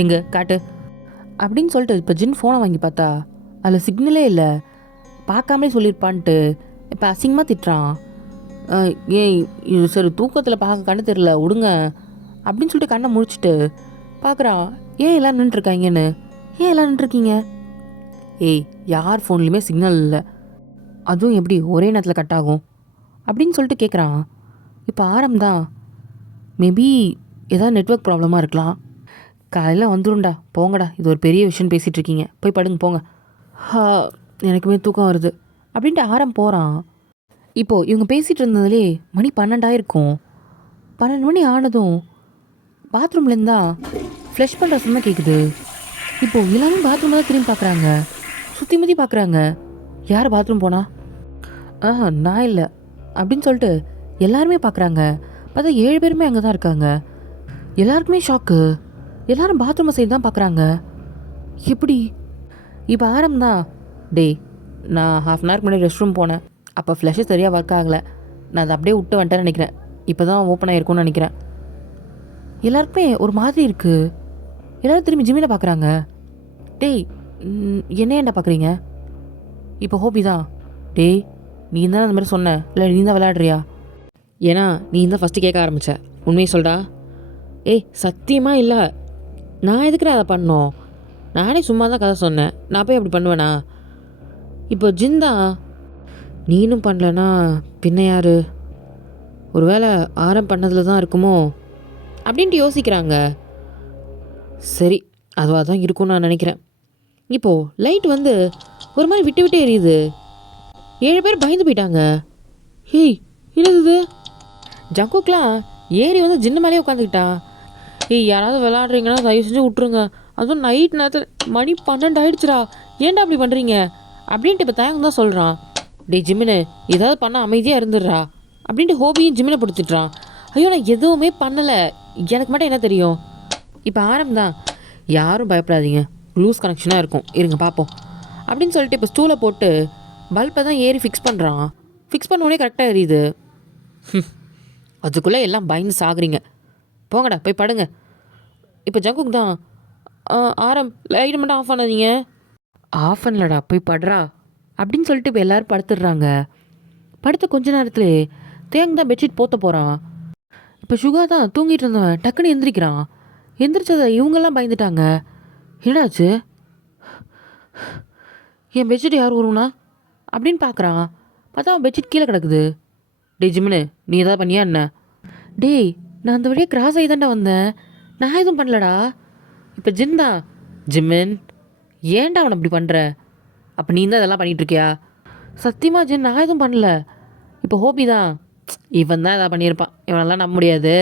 எங்கே காட்டு அப்படின்னு சொல்லிட்டு இப்போ ஜின் ஃபோனை வாங்கி பார்த்தா அதில் சிக்னலே இல்லை. பார்க்காமலே சொல்லியிருப்பான்ட்டு இப்போ அசிங்கமாக திட்டுறான். ஏய் இது சரி தூக்கத்தில் பார்க்க கண்ணு தெரில விடுங்க அப்படின்னு சொல்லிட்டு கண்ணை முழிச்சிட்டு பார்க்குறான். ஏன் எல்லாம் நின்றுருக்காங்கன்னு. ஏன் எல்லாம் நின்றுருக்கீங்க? ஏய் யார் ஃபோன்லேயுமே சிக்னல் இல்லை, அதுவும் எப்படி ஒரே நேரத்தில் கட் ஆகும் அப்படின்னு சொல்லிட்டு கேட்குறான். இப்போ ஆரம்பம் மேபி ஏதாவது நெட்வொர்க் ப்ராப்ளமாக இருக்கலாம், காலையில் வந்துடும்டா, போங்கடா, இது ஒரு பெரிய விஷயம் பேசிகிட்டு இருக்கீங்க, போய் படுங்க போங்க. எனக்குமே தூக்கம் வருது அப்படின்ட்டு ஆரம் போகிறான். இப்போது இவங்க பேசிகிட்டு இருந்ததுலே மணி 12 ஆயிருக்கும். 12 மணி ஆனதும் பாத்ரூம்லேருந்து தான் ஃப்ளஷ் பண்ணுற சத்தம் கேட்குது. இப்போது எல்லாமே பாத்ரூமில் தான் திரும்பி பார்க்குறாங்க, சுற்றி முற்றி பார்க்குறாங்க. யார் பாத்ரூம் போனா? நான் இல்லை அப்படின்னு சொல்லிட்டு எல்லாருமே பார்க்குறாங்க. பார்த்தா 7 பேருமே அங்கே தான் இருக்காங்க. எல்லாருக்குமே ஷாக்கு. எல்லாரும் பாத்ரூமை சைடு தான் பார்க்குறாங்க. எப்படி? இப்போ ஆரம்பம் டே நான் ½ அன் ஹவருக்கு முன்னாடி ரெஸ்ட் ரூம் போனேன், அப்போ ஃப்ளஷு சரியாக ஒர்க் ஆகலை, நான் அதை அப்படியே விட்டு வந்துட்டேன்னு நினைக்கிறேன், இப்போ தான் ஓப்பன் ஆகிருக்கும்னு நினைக்கிறேன். எல்லாருக்குமே ஒரு மாதிரி இருக்குது. எல்லோரும் திரும்பி ஜிம்மில் பார்க்குறாங்க. டேய் என்ன ஏன்டா பார்க்குறீங்க? இப்போ ஹோபி தான், டேய் நீ தான் அந்த மாதிரி சொன்ன இல்லை, நீ தான் விளையாடுறியா? ஏன்னா நீ தான் ஃபஸ்ட்டு கேட்க ஆரம்பித்த, உண்மையை சொல்டா. ஏய் சத்தியமாக இல்லை, நான் எதுக்குறேன் அதை பண்ணோம், நானே சும்மா தான் கதை சொன்னேன், நான் போய் அப்படி பண்ணுவேனா? இப்போ ஜிந்தா நீனும் பண்ணலனா பின்ன யார்? ஒரு வேளை ஆரம் பண்ணதில் தான் இருக்குமோ அப்படின்ட்டு யோசிக்கிறாங்க. சரி அதுவாக தான் இருக்கும்னு நான் நினைக்கிறேன். இப்போது லைட் வந்து ஒரு மாதிரி விட்டு விட்டு எரியுது. 7 பேர் பயந்து போயிட்டாங்க. ஹேய் என்னது? ஜங்குக்லாம் ஏறி வந்து ஜின்ன மேலேயே உட்காந்துக்கிட்டான். ஏய் யாராவது விளாட்றீங்கன்னா தயவு செஞ்சு விட்ருங்க, அதுவும் நைட் நேரத்தில் மணி 12 ஆகிடுச்சுடா, ஏன்டா அப்படி பண்ணுறீங்க அப்படின்ட்டு இப்போ தயங்க தான் சொல்கிறான். டே ஜிம்மினு ஏதாவது பண்ண அமைதியாக இருந்துடுறா அப்படின்ட்டு ஹோபியும் ஜிம்மினை பிடிச்சிட்றான். ஐயோ நான் எதுவுமே பண்ணலை, எனக்கு மட்டும் என்ன தெரியும். இப்போ ஆரம்பம் யாரும் பயப்படாதீங்க, லூஸ் கனெக்ஷனாக இருக்கும், இருங்க பார்ப்போம் அப்படின்னு சொல்லிட்டு இப்போ ஸ்டூலை போட்டு பல்பை தான் ஏறி ஃபிக்ஸ் பண்ணுறான். ஃபிக்ஸ் பண்ணோடனே கரெக்டாக எரியுது. அதுக்குள்ளே எல்லாம் பயந்து சாகுறீங்க, போங்கடா போய் படுங்க. இப்போ ஜங்குக் தான், ஆரம் லைட்டை மட்டும் ஆஃப் பண்ணாதீங்க. ஆஃப் பண்ணலடா போய் படுறா அப்படின்னு சொல்லிட்டு இப்போ எல்லோரும் படுத்துடுறாங்க. படுத்த கொஞ்ச நேரத்தில் தேங்க தான் பெட்ஷீட் போத்த போகிறான். இப்போ சுகா தான் தூங்கிட்டு இருந்தவன் டக்குன்னு எந்திரிக்கிறான். எந்திரிச்சதை இவங்கெல்லாம் பயந்துட்டாங்க. என்னாச்சு, என் பெட்ஷீட் யார் வருவனா அப்படின்னு பார்க்குறான். பார்த்தா அவன் பெட்ஷீட் கீழே கிடக்குது. டே ஜிம்னு நீ எதாவது பண்ணியா என்ன? டேய் நான் அந்த வழியாக கிராஸ் ஆகி தாண்டா வந்தேன், நான் எதுவும் பண்ணலடா. இப்போ ஜின் தான், ஜிம்மின் ஏன்டா அவனை அப்படி பண்ணுற? அப்போ நீ தான் இதெல்லாம் பண்ணிகிட்ருக்கியா? சத்தியமாக ஜின் நான் எதுவும் பண்ணல. இப்போ ஹோபி தான், இவன் தான் எதாவது பண்ணியிருப்பான், இவனெல்லாம் நம்ப முடியாது.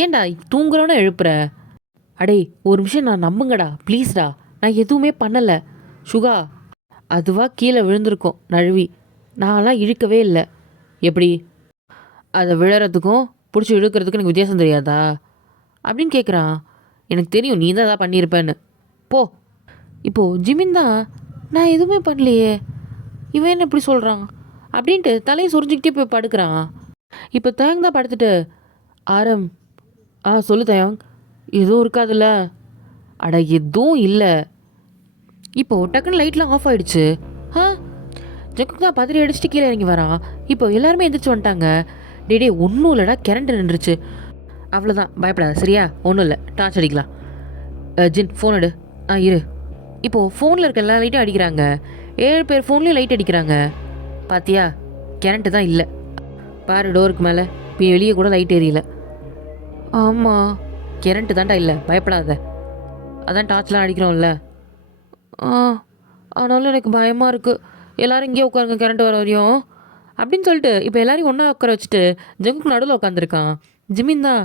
ஏன்டா தூங்குறவன எழுப்புற? அடே ஒரு நிமிஷம் நான் நம்புங்கடா ப்ளீஸ்டா, நான் எதுவுமே பண்ணலை. சுகா அதுவாக கீழே விழுந்திருக்கோம் நழுவி, நான்லாம் இழுக்கவே இல்லை. எப்படி? அதை விழறதுக்கும் பிடிச்சி இழுக்கிறதுக்கும் எனக்கு வித்தியாசம் தெரியாதா அப்படின்னு கேட்குறான். எனக்கு தெரியும் நீ தான் எதாவது பண்ணியிருப்பேன்னு. போ. இப்போது ஜிமின் தான், நான் எதுவுமே பண்ணலையே, இவன் என்ன இப்படி சொல்கிறான் அப்படின்ட்டு தலையை சொரிஞ்சிக்கிட்டே போய் படுக்கிறான். இப்போ தயங் தான் படுத்துட்டு, ஆரம் சொல்லு தயங், எதுவும் இருக்காதுல்ல? அட எதுவும் இல்லை. இப்போது டக்குன்னு லைட்லாம் ஆஃப் ஆகிடுச்சு. ஜக்குக்கு தான் பதறி அடிச்சுட்டு கீழே இறங்கி வரான். இப்போ எல்லாருமே எந்திரிச்சு வந்துட்டாங்க. டே ஒன்றும் இல்லைடா, கரண்ட் நின்றுச்சு, அவ்வளோதான், பயப்படாத சரியா, ஒன்றும் இல்லை, டார்ச் அடிக்கலாம். ஜின் ஃபோன் எடு. இரு. இப்போது ஃபோனில் இருக்க எல்லா லைட்டும் அடிக்கிறாங்க. 7 பேர் ஃபோன்லேயும் லைட் அடிக்கிறாங்க. பாத்தியா, கரண்ட்டு தான் இல்லை பாரு, டோருக்கு மேலே வெளியே கூட லைட் எரியல. ஆமாம் கரண்ட்டு தான்டா இல்லை, பயப்படாத, அதான் டார்ச்லாம் அடிக்கிறோம்ல. ஆனாலும் எனக்கு பயமாக இருக்குது, எல்லோரும் இங்கேயே உட்காருங்க கரண்ட் வர வரையும் அப்படின்னு சொல்லிட்டு இப்போ எல்லாரையும் ஒன்றா உட்கார வச்சுட்டு ஜங்குக்கு நடுவில் உட்காந்துருக்கான். ஜிமின் தான்,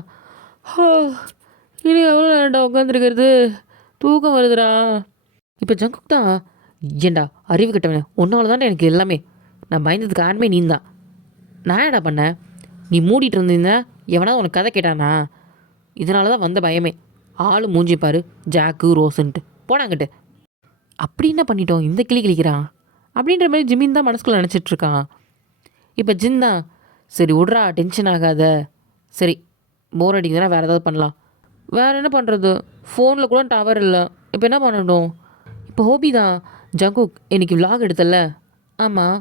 இனி எவ்வளோ நேரம்டா உட்காந்துருக்கிறது, தூக்கம் வருதுடா. இப்போ ஜங்குக் தான், ஏண்டா அறிவு கட்டவனே, ஒன்றால் தான்டா எனக்கு எல்லாமே, நான் பயந்ததுக்கு காரணமே நீ தான். நான் என்னடா பண்ணேன்? நீ மூடிட்டு இருந்தீங்கன்னா எவனா உனக்கு கதை கேட்டானா? இதனால தான் வந்த பயமே. ஆள் மூஞ்சி பாரு, ஜாக்கு ரோஸுன்ட்டு போனாங்கிட்டு. அப்படி என்ன பண்ணிட்டோம் இந்த கிளி கிளிக்கிறான் அப்படின்ற மாதிரி ஜிமின் தான் மனசுக்குள்ளே நினச்சிட்ருக்கான். இப்போ ஜின் தான், சரி விட்றா, டென்ஷன் ஆகாத, சரி போர் அடிக்குதுன்னா வேறு ஏதாவது பண்ணலாம். வேறு என்ன பண்ணுறது, ஃபோனில் கூட டவர் இல்லை, இப்போ என்ன பண்ணணும்? இப்போ ஹோபி தான், ஜங்குக் இன்றைக்கி விலாக் எடுத்தல? ஆமாம்.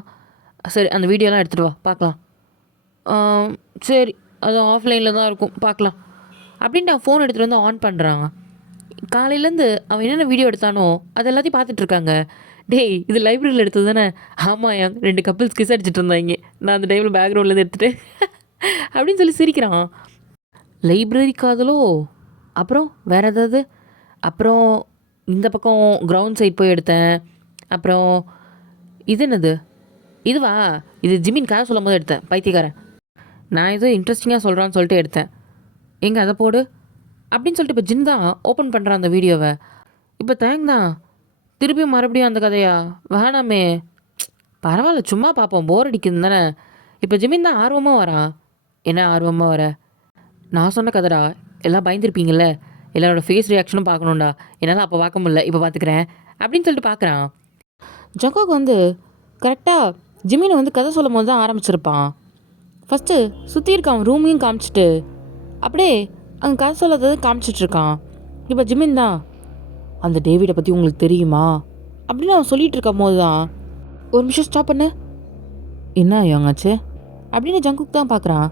சரி அந்த வீடியோலாம் எடுத்துகிட்டு வா பார்க்கலாம். சரி அது ஆஃப்லைனில் தான் இருக்கும், பார்க்கலாம் அப்படின்ட்டு அவன் ஃபோன் எடுத்துகிட்டு வந்து ஆன் பண்ணுறாங்க. காலையிலேருந்து அவன் என்னென்ன வீடியோ எடுத்தானோ அது எல்லாத்தையும் பார்த்துட்ருக்காங்க. டேய் இது லைப்ரரியில் எடுத்தது தானே? ஆமாம், 2 கப்பிள்ஸ் கிஸ் அடிச்சிட்டு இருந்தாங்க, நான் அந்த டைமில் பேக்ரவுண்ட்லேருந்து எடுத்துகிட்டு அப்படின்னு சொல்லி சிரிக்கிறான். லைப்ரரி காதலோ? அப்புறம் வேறு ஏதாவது? அப்புறம் இந்த பக்கம் கிரவுண்ட் சைட் போய் எடுத்தேன். அப்புறம் இது என்னது? இதுவா? இது ஜிமின் கதை சொல்லும் போது எடுத்தேன், பைத்தியக்காரன். நான் ஏதோ இன்ட்ரெஸ்டிங்காக சொல்கிறான்னு சொல்லிட்டு எடுத்தேன். எங்கே அதை போடு அப்படின்னு சொல்லிட்டு இப்போ ஜின் தான் ஓப்பன் பண்ணுறான் அந்த வீடியோவை. இப்போ தேங்க் தான், திருப்பியும் மறுபடியும் அந்த கதையா? வேணாமே, பரவாயில்ல சும்மா பார்ப்போம், போர் அடிக்குது தானே. இப்போ ஜிமின் தான் ஆர்வமாக வரான். என்ன ஆர்வமாக வர? நான் சொன்ன கதைடா, எல்லாம் பயந்துருப்பீங்கள்ல, எல்லாரோட ஃபேஸ் ரியாக்ஷனும் பார்க்கணுண்டா, என்னால் அப்போ பார்க்க முடியல, இப்போ பார்த்துக்கிறேன் அப்படின்னு சொல்லிட்டு பார்க்குறான். ஜங்கோக் வந்து கரெக்டாக ஜிமினை வந்து கதை சொல்லும் போது தான் ஆரம்பிச்சிருப்பான். ஃபஸ்ட்டு சுற்றி இருக்கான் ரூமையும் காமிச்சிட்டு அப்படியே அங்கே கதை சொல்லாதது காமிச்சிட்ருக்கான். இப்போ ஜிமின் தான், அந்த டேவிடை பற்றி உங்களுக்கு தெரியுமா அப்படின்னு அவன் சொல்லிகிட்டு இருக்கும் போது தான், ஒரு நிமிஷம் ஸ்டாப் பண்ணு, என்ன யோங்காச்சு அப்படின்னு ஜங்குக் தான் பார்க்குறான்.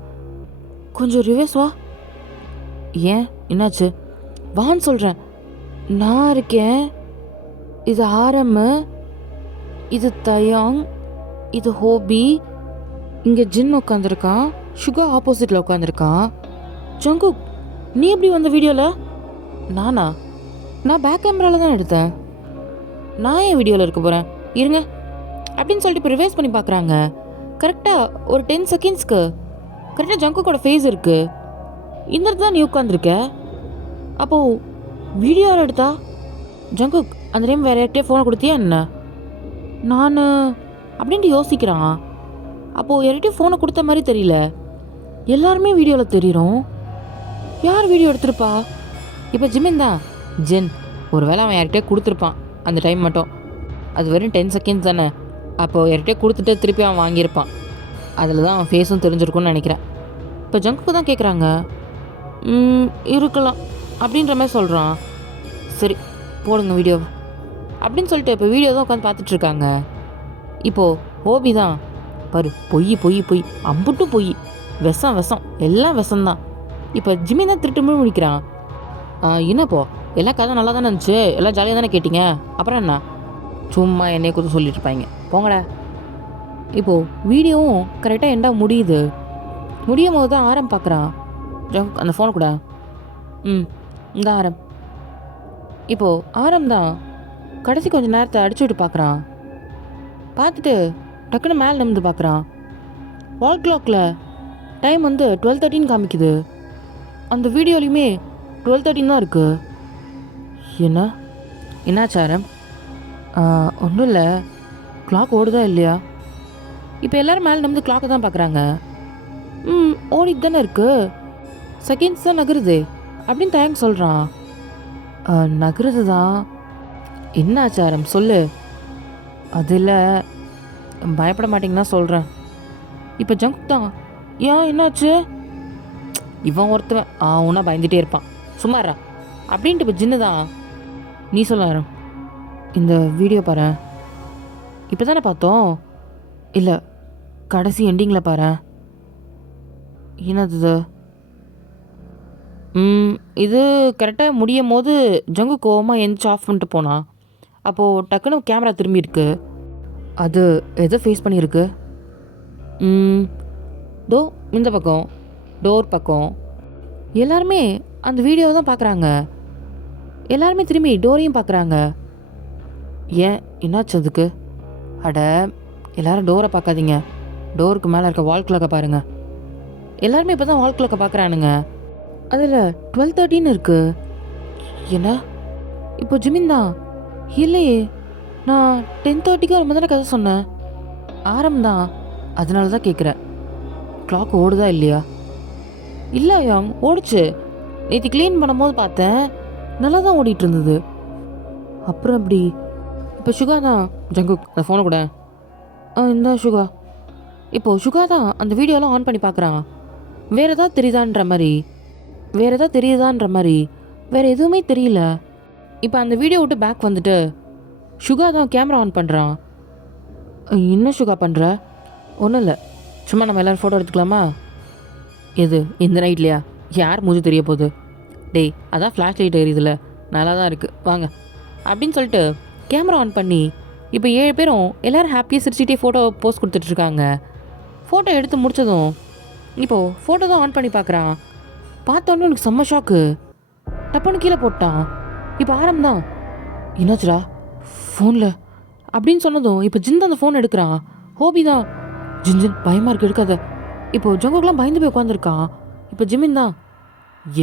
கொஞ்சம் ரிவர்ஸ் வா. ஏன் என்னாச்சு? வான்னு சொல்கிறேன். நான் இருக்கேன், இது ஆரம்பு, இது தயாங், இது ஹோபி, இங்கே ஜின் உட்காந்துருக்கான், சுகா ஆப்போசிட்டில் உட்காந்துருக்கான். ஜங்குக் நீ எப்படி வந்த வீடியோவில்? நானா? நான் பேக் கேமராவில் தான் எடுத்தேன், நான் ஏன் வீடியோவில் இருக்க போகிறேன், இருங்க அப்படின்னு சொல்லிட்டு இப்போ ரிவைஸ் பண்ணி பார்க்குறாங்க. கரெக்டாக ஒரு 10 செகண்ட்ஸ்க்கு கரெக்டாக ஜங்குக்கோட ஃபேஸ் இருக்குது. இந்த இடத்துல நீ உட்காந்துருக்க, அப்போது வீடியோவில் எடுத்தா ஜங்குக் அந்த டைம் வேறு யார்கிட்டயே ஃபோனை கொடுத்தியா என்ன? நான் அப்படின்ட்டு யோசிக்கிறான். அப்போது யார்கிட்டயும் ஃபோனை கொடுத்த மாதிரி தெரியல, எல்லாருமே வீடியோவில் தெரியும், யார் வீடியோ எடுத்திருப்பா? இப்போ ஜிமின் தான், ஜின் ஒரு வேளை அவன் யார்கிட்டயே கொடுத்துருப்பான் அந்த டைம் மட்டும், அது வெறும் 10 செகண்ட்ஸ் தானே, அப்போது யார்கிட்டயே கொடுத்துட்டு திருப்பி அவன் வாங்கியிருப்பான், அதில் தான் அவன் ஃபேஸும் தெரிஞ்சிருக்கும்னு நினைக்கிறேன். இப்போ ஜங்குக்கு தான் கேட்குறாங்க. இருக்கலாம் அப்படின்ற மாதிரி சொல்கிறான். சரி போடுங்க வீடியோ அப்படின்னு சொல்லிட்டு இப்போ வீடியோ தான் உட்காந்து பார்த்துட்ருக்காங்க. இப்போது ஹோபி தான், பாரு பொய் பொய் பொய், அம்புட்டும் பொய், விஷம் விஷம், எல்லாம் விஷம்தான். இப்போ ஜிம்மி தான் திருட்டு முடிக்கிறான். என்னப்போ எல்லா கதை நல்லா தானே இருந்துச்சு, எல்லாம் ஜாலியாக தானே கேட்டிங்க, அப்புறம் என்ன சும்மா என்னைய கொடுத்து சொல்லிட்டு இருப்பாங்க, போங்கடா. இப்போது வீடியோவும் கரெக்டாக எண்டாக முடியுது. முடியும் போது தான் ஆரம் பார்க்குறான். அந்த ஃபோனை கூட இந்த ஆரம். இப்போது ஆரம் தான் கடைசி கொஞ்சம் நேரத்தை அடிச்சு விட்டு பார்க்குறான். பார்த்துட்டு டக்குன்னு மேலே நிமிந்து பார்க்குறான். வால் கிளாக்கில் டைம் வந்து 12:13 காமிக்குது. அந்த வீடியோலையுமே 12:13 தான் இருக்குது. என்ன என்னாச்சு ஆரம்? ஒன்றும் இல்லை, கிளாக் ஓடுதா இல்லையா? இப்போ எல்லோரும் மேலே நம்ம கிளாக்கை தான் பார்க்குறாங்க. ஓடிட்டு தானே இருக்கு, செகண்ட்ஸ் தான் நகருது அப்படின்னு தயங்க சொல்கிறான். நகருது தான். என்ன ஆச்சாரம் சொல்லு. அது இல்லை, பயப்பட மாட்டிங்கன்னா சொல்கிறேன். இப்போ ஜங்க் தான். ஏன் என்னாச்சு? இவன் ஒருத்தவன் ஒன்றா பயந்துகிட்டே இருப்பான், சும்மாரா அப்படின்ட்டு. இப்போ ஜின்னு தான். நீ சொல்ல, இந்த வீடியோ பாரு. இப்போ தானே பார்த்தோம். இல்லை, கடைசி எண்டிங்கில் பாரு. என்னது இது? கரெக்டாக முடியும் போது ஜங்கு கோவமாக எந்திரிச்சு ஆஃப் பண்ணிட்டு போனான். அப்போது டக்குன்னு கேமரா திரும்பி இருக்கு. அது எதை ஃபேஸ் பண்ணியிருக்கு? தோ இந்த பக்கம், டோர் பக்கம். எல்லாருமே அந்த வீடியோவை தான் பார்க்குறாங்க. எல்லாருமே திரும்பி டோரையும் பார்க்குறாங்க. ஏன் என்னாச்சு அதுக்கு? அட, எல்லோரும் டோரை பார்க்காதீங்க, டோருக்கு மேலே இருக்க வால் கிளாக்கை பாருங்கள். எல்லாருமே இப்போ தான் வால் கிளாக்கை பார்க்குறானுங்க. அதில் 12:13 இருக்கு. என்ன? இப்போ ஜிமின் தான். இல்லையே, நான் 10:30க்கு ஒரு தானே கதை சொன்னேன். ஆரம்பம் அதனால தான் கேட்குறேன், கிளாக் ஓடுதா இல்லையா? இல்லை யாங், ஓடிச்சு. நேற்று க்ளீன் பண்ணும்போது பார்த்தேன், நல்லா தான் ஓடிட்டு இருந்தது. அப்புறம் எப்படி? இப்போ சுகா தான். ஜங்கு, அந்த ஃபோனை கூட. இந்த சுகா. இப்போது சுகா தான் அந்த வீடியோலாம் ஆன் பண்ணி பார்க்குறான். வேறு ஏதாவது தெரியுதான்ற மாதிரி, வேறு எதுவுமே தெரியல. இப்போ அந்த வீடியோ விட்டு பேக் வந்துட்டு சுகா தான் கேமரா ஆன் பண்ணுறான். என்ன சுகா பண்ணுற? ஒன்றும் இல்லை, சும்மா நம்ம எல்லோரும் ஃபோட்டோ எடுத்துக்கலாமா? எது, இந்த நைட்லையா? யார் மூஞ்சி தெரிய போகுது? டேய், அதான் ஃப்ளாஷ் லைட் எரியுதுல, நல்லா தான் இருக்குது, வாங்க அப்படின்னு சொல்லிட்டு கேமரா ஆன் பண்ணி இப்போ 7 பேரும் எல்லோரும் ஹாப்பியாக சிரிச்சிட்டே ஃபோட்டோ போஸ்ட் கொடுத்துட்ருக்காங்க. ஃபோட்டோ எடுத்து முடித்ததும் இப்போது ஃபோட்டோ தான் ஆன் பண்ணி பார்க்குறான். பார்த்தோன்னே உனக்கு செம்ம ஷாக்கு. டப்புன்னு கீழே போட்டான். இப்போ ஆரம்பம் என்னாச்சுடா ஃபோனில் அப்படின்னு சொன்னதும் இப்போ ஜின் அந்த ஃபோன் எடுக்கிறான். ஹோபி தான். ஜின் பயமாக இருக்கு, எடுக்காத. இப்போது ஜங்குக்கெலாம் பயந்து போய் உட்காந்துருக்கான். இப்போ ஜிமின் தான்.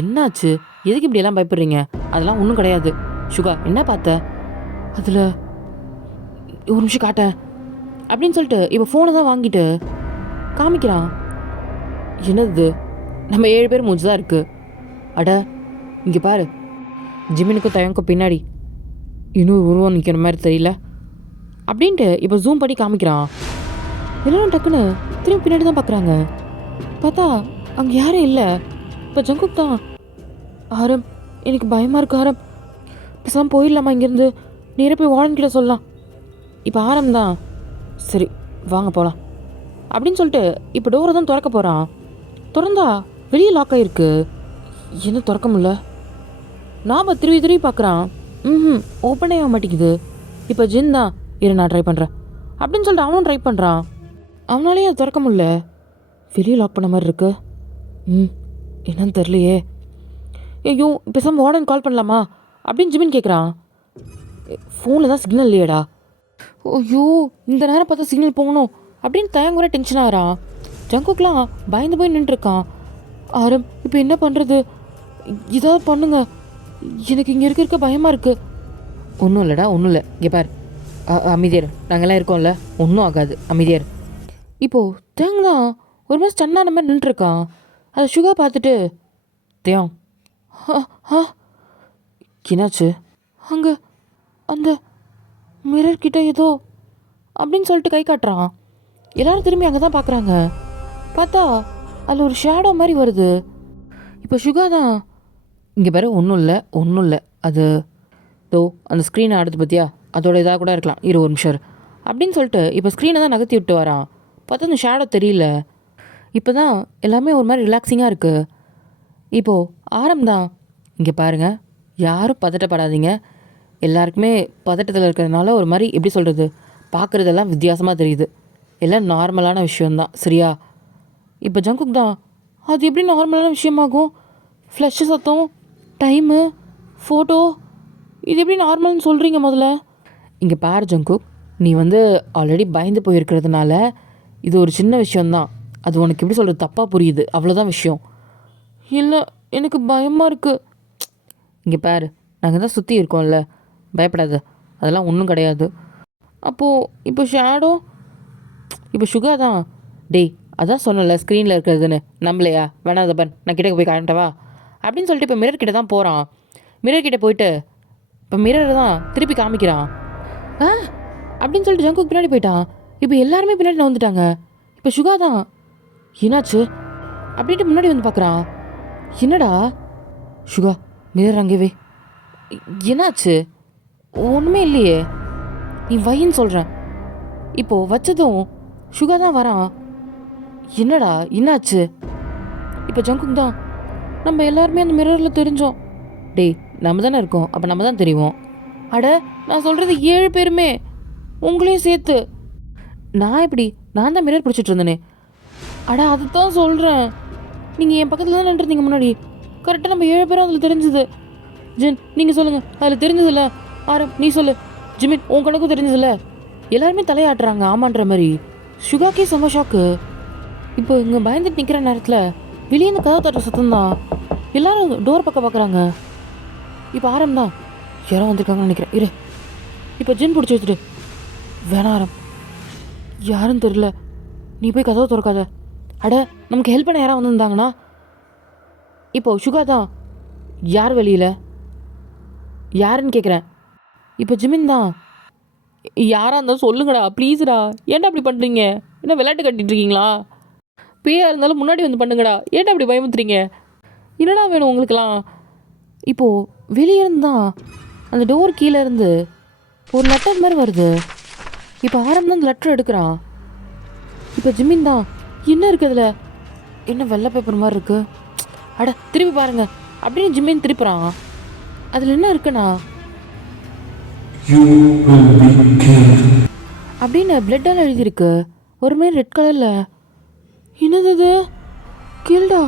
என்னாச்சு, எதுக்கு இப்படியெல்லாம் பயப்படுறீங்க? அதெல்லாம் ஒன்றும் கிடையாது. சுகா, என்ன பார்த்த? அதில் ஒரு நிமிஷம் காட்டேன் அப்படின்னு சொல்லிட்டு இப்போ ஃபோனை தான் வாங்கிட்டு காமிக்கிறான். என்னது? நம்ம 7 பேர் மூஞ்சி தான் இருக்குது. அட, இங்கே பாரு. ஜிமினுக்கும் தயங்கும் பின்னாடி இன்னொரு உருவம் நிற்கிற மாதிரி தெரியல அப்படின்ட்டு இப்போ ஜூம் பண்ணி காமிக்கிறான். எல்லோரும் டக்குன்னு திரும்பி பின்னாடி தான் பார்க்குறாங்க. பார்த்தா அங்கே யாரும் இல்லை. இப்போ ஜங்குக் தான். ஆரம், எனக்கு பயமாக இருக்கு ஆரம், பேசாமல் போயிடலாமா இங்கேருந்து? நேராக போய் வார்டன்கிட்ட சொல்லலாம். இப்போ ஆரம் தான். சரி வாங்க போகலாம் அப்படின்னு சொல்லிட்டு இப்போ டோரை தான் திறக்க போகிறான். திறந்தா வெளியே லாக் ஆகிருக்கு. என்ன திறக்க முடியல? நாம் திரும்பி பார்க்குறான். ஓப்பனே ஆக மாட்டேங்குது. இப்போ ஜின் தான். இரு, நான் ட்ரை பண்ணுறேன் அப்படின்னு சொல்லிட்டு அவனும் ட்ரை பண்ணுறான். அவனாலேயும் அது திறக்க முடியல. வெளியே லாக் பண்ண மாதிரி இருக்கு. என்னன்னு தெரியலையே. ஐயோ, பேசாமல் வார்டன் கால் பண்ணலாமா அப்படின்னு ஜிமின் கேட்குறான். ஃபோனில் தான் சிக்னல் இல்லையேடா. ஐயோ, இந்த நேரம் பார்த்தா சிக்னல் போகணும் அப்படின்னு தயங்குற டென்ஷன் ஆகிறான். ஜங்குக்கெலாம் பயந்து போய் நின்றுருக்கான். ஆரம், இப்போ என்ன பண்ணுறது? ஏதாவது பண்ணுங்க, எனக்கு இங்கே இருக்க பயமாக இருக்குது. ஒன்றும் இல்லைடா, ஒன்றும் இல்லை. இங்கே பார், அமைதியார், நாங்கள்லாம் இருக்கோம்ல, ஒன்றும் ஆகாது, அமைதியார். இப்போது தேங்க தான் ஒரு மாதிரி ஸ்டன்னான மாதிரி நின்றுருக்கான். அதை சுகா பார்த்துட்டு, தேம் என்னாச்சு? அங்கே அந்த மிரர் கிட்ட ஏதோ அப்படின்னு சொல்லிட்டு கை காட்டுறான். எல்லோரும் திரும்பி அங்கே தான் பார்க்குறாங்க. பார்த்தா அதில் ஒரு ஷேடோ மாதிரி வருது. இப்போ சுகா தான். இங்கே பாரு, ஒன்றும் இல்லை, அது தோ அந்த ஸ்க்ரீனை அடுத்து பார்த்தியா, அதோட இதாக கூட இருக்கலாம், ஒரு நிமிஷம் அப்படின்னு சொல்லிட்டு இப்போ ஸ்க்ரீனை தான் நகர்த்தி விட்டு வரான். பார்த்தா அந்த ஷேடோ தெரியல. இப்போ தான் எல்லாமே ஒரு மாதிரி ரிலாக்ஸிங்காக இருக்குது. இப்போது ஆரம்பம். இங்கே பாருங்கள், யாரும் பதட்டப்படாதீங்க. எல்லாருக்குமே பதட்டத்தில் இருக்கிறதுனால ஒரு மாதிரி எப்படி சொல்கிறது, பார்க்குறதெல்லாம் வித்தியாசமாக தெரியுது. எல்லாம் நார்மலான விஷயந்தான், சரியா? இப்போ ஜங்குக் தான். அது எப்படி நார்மலான விஷயமாகும்? ஃப்ளஷ் சத்தம், டைமு, ஃபோட்டோ, இது எப்படி நார்மல்னு சொல்கிறீங்க முதல்ல? இங்கே பாரு ஜங்குக், நீ ஆல்ரெடி பயந்து போயிருக்கிறதுனால இது ஒரு சின்ன விஷயந்தான். அது உனக்கு எப்படி சொல்கிறது தப்பாக புரியுது, அவ்வளோதான் விஷயம். இல்லை, எனக்கு பயமாக இருக்குது. இங்கே பாரு, நாங்கள் தான் சுற்றி இருக்கோம்ல, பயப்படாத, அதெல்லாம் ஒன்றும் கிடையாது. அப்போது இப்போ ஷேடோ, இப்போ சுகா தான். டேய், அதான் சொன்னல ஸ்க்ரீனில் இருக்கிறதுன்னு, நம்பலையா? வேணாத பன், நான் கிட்டே போய் காட்டவா அப்படின்னு சொல்லிட்டு இப்போ மிரர் கிட்ட தான் போகிறான். மிரர் கிட்டே போயிட்டு இப்போ மிரர் தான் திருப்பி காமிக்கிறான். ஆ அப்படின்னு சொல்லிட்டு ஜங்குக்கு பின்னாடி போயிட்டான். இப்போ எல்லாருமே பின்னாடி வந்துட்டாங்க. இப்போ சுகா தான். என்னாச்சு அப்படின்ட்டு முன்னாடி வந்து பார்க்குறான். என்னடா சுகா, மிரர் அங்கேவே. என்னாச்சு? ஒன்றுமே இல்லையே, நீ வையின்னு சொல்கிறேன். இப்போது வச்சதும் சுகா தான் வரான். என்னடா என்னாச்சு? இப்போ ஜங்குக் தான், நம்ம எல்லாருமே அந்த மிரரில் தெரிஞ்சோம். டேய், நம்ம தானே இருக்கோம், அப்போ நம்ம தான் தெரியும். அட, நான் சொல்கிறது 7 பேருமே, உங்களையும் சேர்த்து. நான் எப்படி? நான் தான் மிரர் பிடிச்சிட்டு இருந்தேனே. அட, அதை தான் சொல்கிறேன். நீங்கள் என் பக்கத்தில் தான் நின்றுருந்தீங்க முன்னாடி. கரெக்டாக நம்ம 7 பேரும் அதில் தெரிஞ்சுது. ஜின், நீங்கள் சொல்லுங்கள், அதில் தெரிஞ்சதில்ல. ஆரம், நீ சொல்லு. ஜிமின், உன் கணக்கும் தெரிஞ்சதில்ல. எல்லாருமே தலையாட்டுறாங்க ஆமான்ற மாதிரி. சுகாக்கே செம்ம ஷாக்கு. இப்போ இங்கே பயந்துட்டு நிற்கிற நேரத்தில் வெளியே இந்த கதவு தட்டுற சத்தம் தான். எல்லாரும் டோர் பக்கம் பார்க்குறாங்க. இப்போ ஆரம் தான், யாரோ வந்திருக்காங்கன்னு நினைக்கிறேன். இரு, இப்போ ஜின் பிடிச்சி வச்சுட்டு. வேணாம் ஆரம், யாருன்னு தெரியல, நீ போய் கதவை திறக்காத. அட, நமக்கு ஹெல்ப் பண்ண யாராவது வந்திருந்தாங்கன்னா. இப்போ சுகா தான். யார் வெளியில்? யாருன்னு கேட்குறேன். இப்போ ஜிமின் தான். யாராக இருந்தாலும் சொல்லுங்கடா ப்ளீஸ்டா. ஏன்டா அப்படி பண்ணுறீங்க? என்ன விளையாட்டு கட்டிட்டு இருக்கீங்களா? பேயா இருந்தாலும் முன்னாடி வந்து பண்ணுங்கடா. ஏன்டா அப்படி பயமுத்துறீங்க? என்னடா வேணும் உங்களுக்கெல்லாம்? இப்போது வெளியே இருந்தால் அந்த டோர் கீழே இருந்து ஒரு லெட்டர் மாதிரி வருது. இப்போ ஆரம் தான் அந்த லெட்டர் எடுக்கிறான். இப்போ ஜிமின் தான், என்ன இருக்குது அதில்? என்ன வெள்ளை பேப்பர் மாதிரி இருக்குது? அட, திருப்பி பாருங்க அப்படின்னு ஜிமின் திருப்புறான். அதில் என்ன இருக்குண்ணா அப்படின்னு பிளட்டால் எழுதியிருக்கு, ஒரு மாதிரி ரெட் கலரில். என்னது இது? கில்டா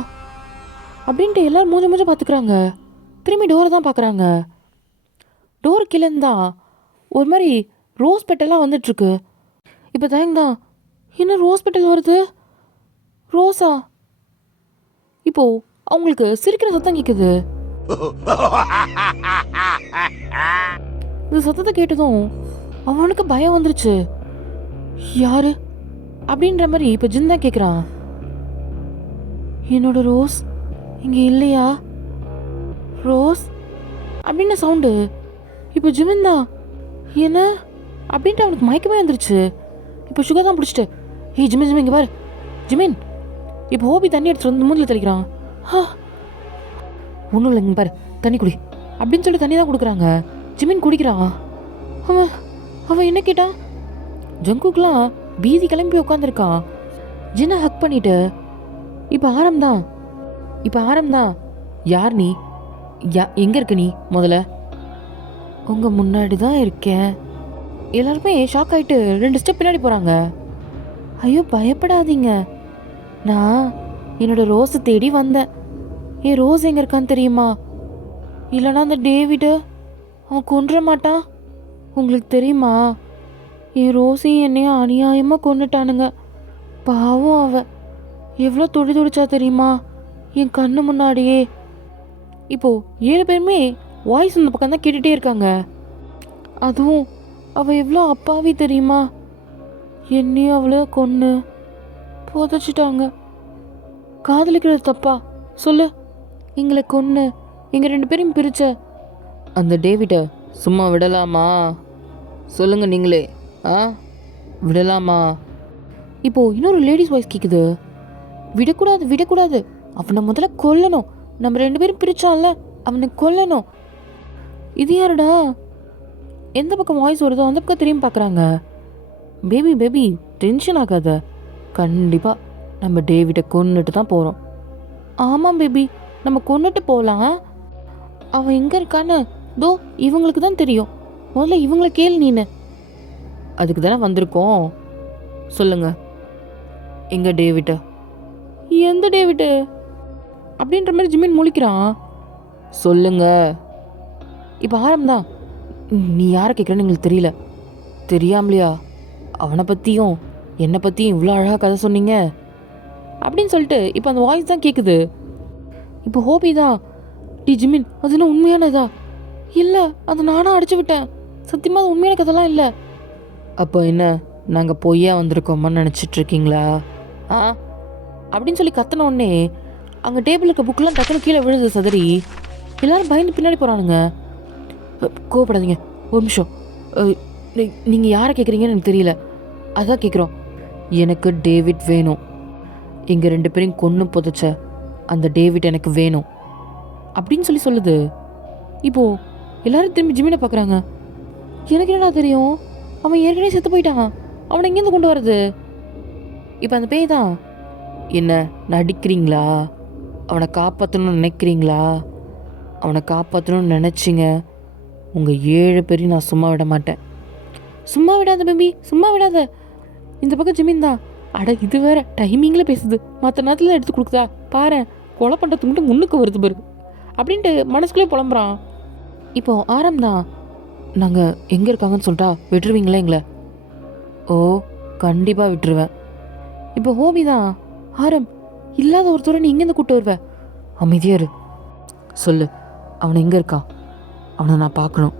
அப்படின்ட்டு எல்லோரும் மூஞ்ச மூஞ்ச பார்த்துக்குறாங்க. திரும்பி டோரை தான் பார்க்குறாங்க. டோர் கீழேருந்தான் ஒரு மாதிரி ரோஸ் பெட்டெல்லாம் வந்துட்டுருக்கு. இப்போ தயங்தான், என்ன ரோஸ் பெட்டல் வருது? ரோஸா? இப்போது அவங்களுக்கு சிரிக்கிற சத்தம் கேட்குது. இந்த சத்தத்தை கேட்டதும் அவனுக்கு பயம் வந்துருச்சு. யாரு அப்படின்ற மாதிரி இப்போ ஜின் தான் கேட்குறான். என்னோட ரோஸ் இங்கே இல்லையா? ரோஸ் அப்படின்னு சவுண்டு. இப்போ ஜிமின் தான், என்ன அப்படின்ட்டு அவனுக்கு மயக்கமே வந்துருச்சு. இப்போ சுகா தான் பிடிச்சிட்டு, ஏய் ஜிமின் ஜிமின் இங்கே பாரு. ஜிமின் இப்போ ஹோபி தண்ணி எடுத்துட்டு வந்து மூஞ்சில் தெளிக்கிறான். ஒன்றும் இல்லைங்க பாரு, தண்ணி குடி அப்படின்னு சொல்லி தண்ணி தான் கொடுக்குறாங்க. ஜிமின் குடிக்கிறான். அவன் என்ன கேட்டான்? ஜங்குக்லாம் பீதி கிளம்பி உட்காந்துருக்கான். ஜின்னை ஹக் பண்ணிட்டு இப்போ ஆரம் தான். யார் நீ? எங்கே இருக்க நீ? முதல்ல உங்கள் முன்னாடி தான் இருக்கேன். எல்லாருமே ஷாக் ஆகிட்டு 2 ஸ்டெப் பின்னாடி போகிறாங்க. ஐயோ பயப்படாதீங்க, நான் என்னோட ரோஸை தேடி வந்தேன். என் ரோஸ் எங்கே இருக்கான்னு தெரியுமா? இல்லைனா அந்த டேவிடு அவன் கொன்ற மாட்டான். உங்களுக்கு தெரியுமா, என் ரோஸையும் என்னையும் அநியாயமாக கொண்டுட்டானுங்க. பாவம் அவன் எவ்வளோ துடிச்சா தெரியுமா என் கண்ணு முன்னாடியே. இப்போது 7 பேருமே வாய்ஸ் இந்த பக்கம் தான் கேட்டுகிட்டே இருக்காங்க. அதுவும் அவள் எவ்வளோ அப்பாவி தெரியுமா, என்னையும் அவளை கொன்று புதைச்சிட்டாங்க. காதலிக்கிறது தப்பா சொல்லு? எங்களை கொன்று எங்கள் 2 பேரையும் பிரிச்ச அந்த டேவிட்டை சும்மா விடலாமா? சொல்லுங்கள் நீங்களே. விடலாமா? இப்போது இன்னொரு லேடிஸ் வாய்ஸ் கேட்குது. விடக்கூடாது, அவனை முதல்ல கொல்லணும். நம்ம 2 பேரும் பிரித்தான்ல, அவனை கொல்லணும். இது யாருடா? எந்த பக்கம் வாய்ஸ் வருதோ அந்த பக்கம் திரும்பி பார்க்குறாங்க. பேபி டென்ஷன் ஆகாத, கண்டிப்பாக நம்ம டேவிட்டை கொன்னுட்டு தான் போகிறோம். ஆமாம் பேபி, நம்ம கொன்னுட்டு போகலாம். அவன் எங்கே இருக்கான்னு தோ இவங்களுக்கு தான் தெரியும். முதல்ல இவங்கள கேள் நீனு. அதுக்கு தானே வந்திருக்கோம். சொல்லுங்க, எங்க டேவிட்டா? எந்த டேவிட்டு அப்படின்ற மாதிரி ஜிமின் முழிக்கிறான். சொல்லுங்க. இப்போ ஆரம்பம் நீ யாரை கேட்குறேன்னு எங்களுக்கு தெரியல. தெரியாமலையா அவனை பற்றியும் என்னை பற்றியும் இவ்வளோ அழகாக கதை சொன்னீங்க? அப்படின்னு சொல்லிட்டு இப்போ அந்த வாய்ஸ் தான் கேட்குது. இப்போ ஹோபி தான், டி ஜிமின் அதெல்லாம் உண்மையானதா? இல்லை, அதை நானாக அடிச்சு விட்டேன், சத்தியமாக அது உண்மையான கதைலாம் இல்லை. அப்போ என்ன, நாங்கள் பொய்யா வந்திருக்கோமான்னு நினச்சிட்ருக்கீங்களா? ஆ அப்படின்னு சொல்லி கத்தின உடனே அங்கே டேபிள் இருக்க புக்கெலாம் டக்குனு கீழே விழுது சதறி. எல்லோரும் பயந்து பின்னாடி போகிறானுங்க. கோவப்படாதீங்க, ஒரு நிமிஷம். நீங்கள் யாரை கேட்குறீங்கன்னு எனக்கு தெரியல, அதான் கேட்குறோம். எனக்கு டேவிட் வேணும். எங்கள் 2 பேரையும் கொன்று புதைச்ச அந்த டேவிட் எனக்கு வேணும் அப்படின்னு சொல்லி சொல்லுது. இப்போது எல்லோரும் திரும்பி ஜிமினை பார்க்குறாங்க. எனக்கு என்னடா தெரியும், அவன் ஏற்கனவே செத்து போயிட்டான், அவனை எங்கேருந்து கொண்டு வரது? இப்போ அந்த பேய் தான், என்ன நடிக்கிறீங்களா? அவனை காப்பாற்றணும்னு நினைக்கிறீங்களா? அவனை காப்பாற்றணும்னு நினச்சிங்க, உங்கள் 7 பேரையும் நான் சும்மா விட மாட்டேன். சும்மா விடாத பேபி, சும்மா விடாத. இந்த பக்கம் ஜிமின் தான், அட இது வேற டைமிங்கில் பேசுது, மற்ற நேரத்தில் எடுத்து கொடுக்குதா பாரு, கொலை பண்ணுறதுக்கு மட்டும் முன்னுக்கு வருது பாரு அப்படின்ட்டு மனசுக்குள்ளே புலம்புறான். இப்போது ஆரம் தான், நாங்கள் எங்கே இருக்காங்கன்னு சொல்லிட்டா விட்டுருவீங்களா எங்களை? ஓ கண்டிப்பாக விட்டுருவேன். இப்போ ஹோபி தான், ஆரம் இல்லாத ஒருத்தரை நீ எங்கேருந்து கூப்பிட்டு வருவ? அமைதியாரு, சொல்லு, அவனை எங்கே இருக்கான்? அவனை நான் பார்க்கணும்,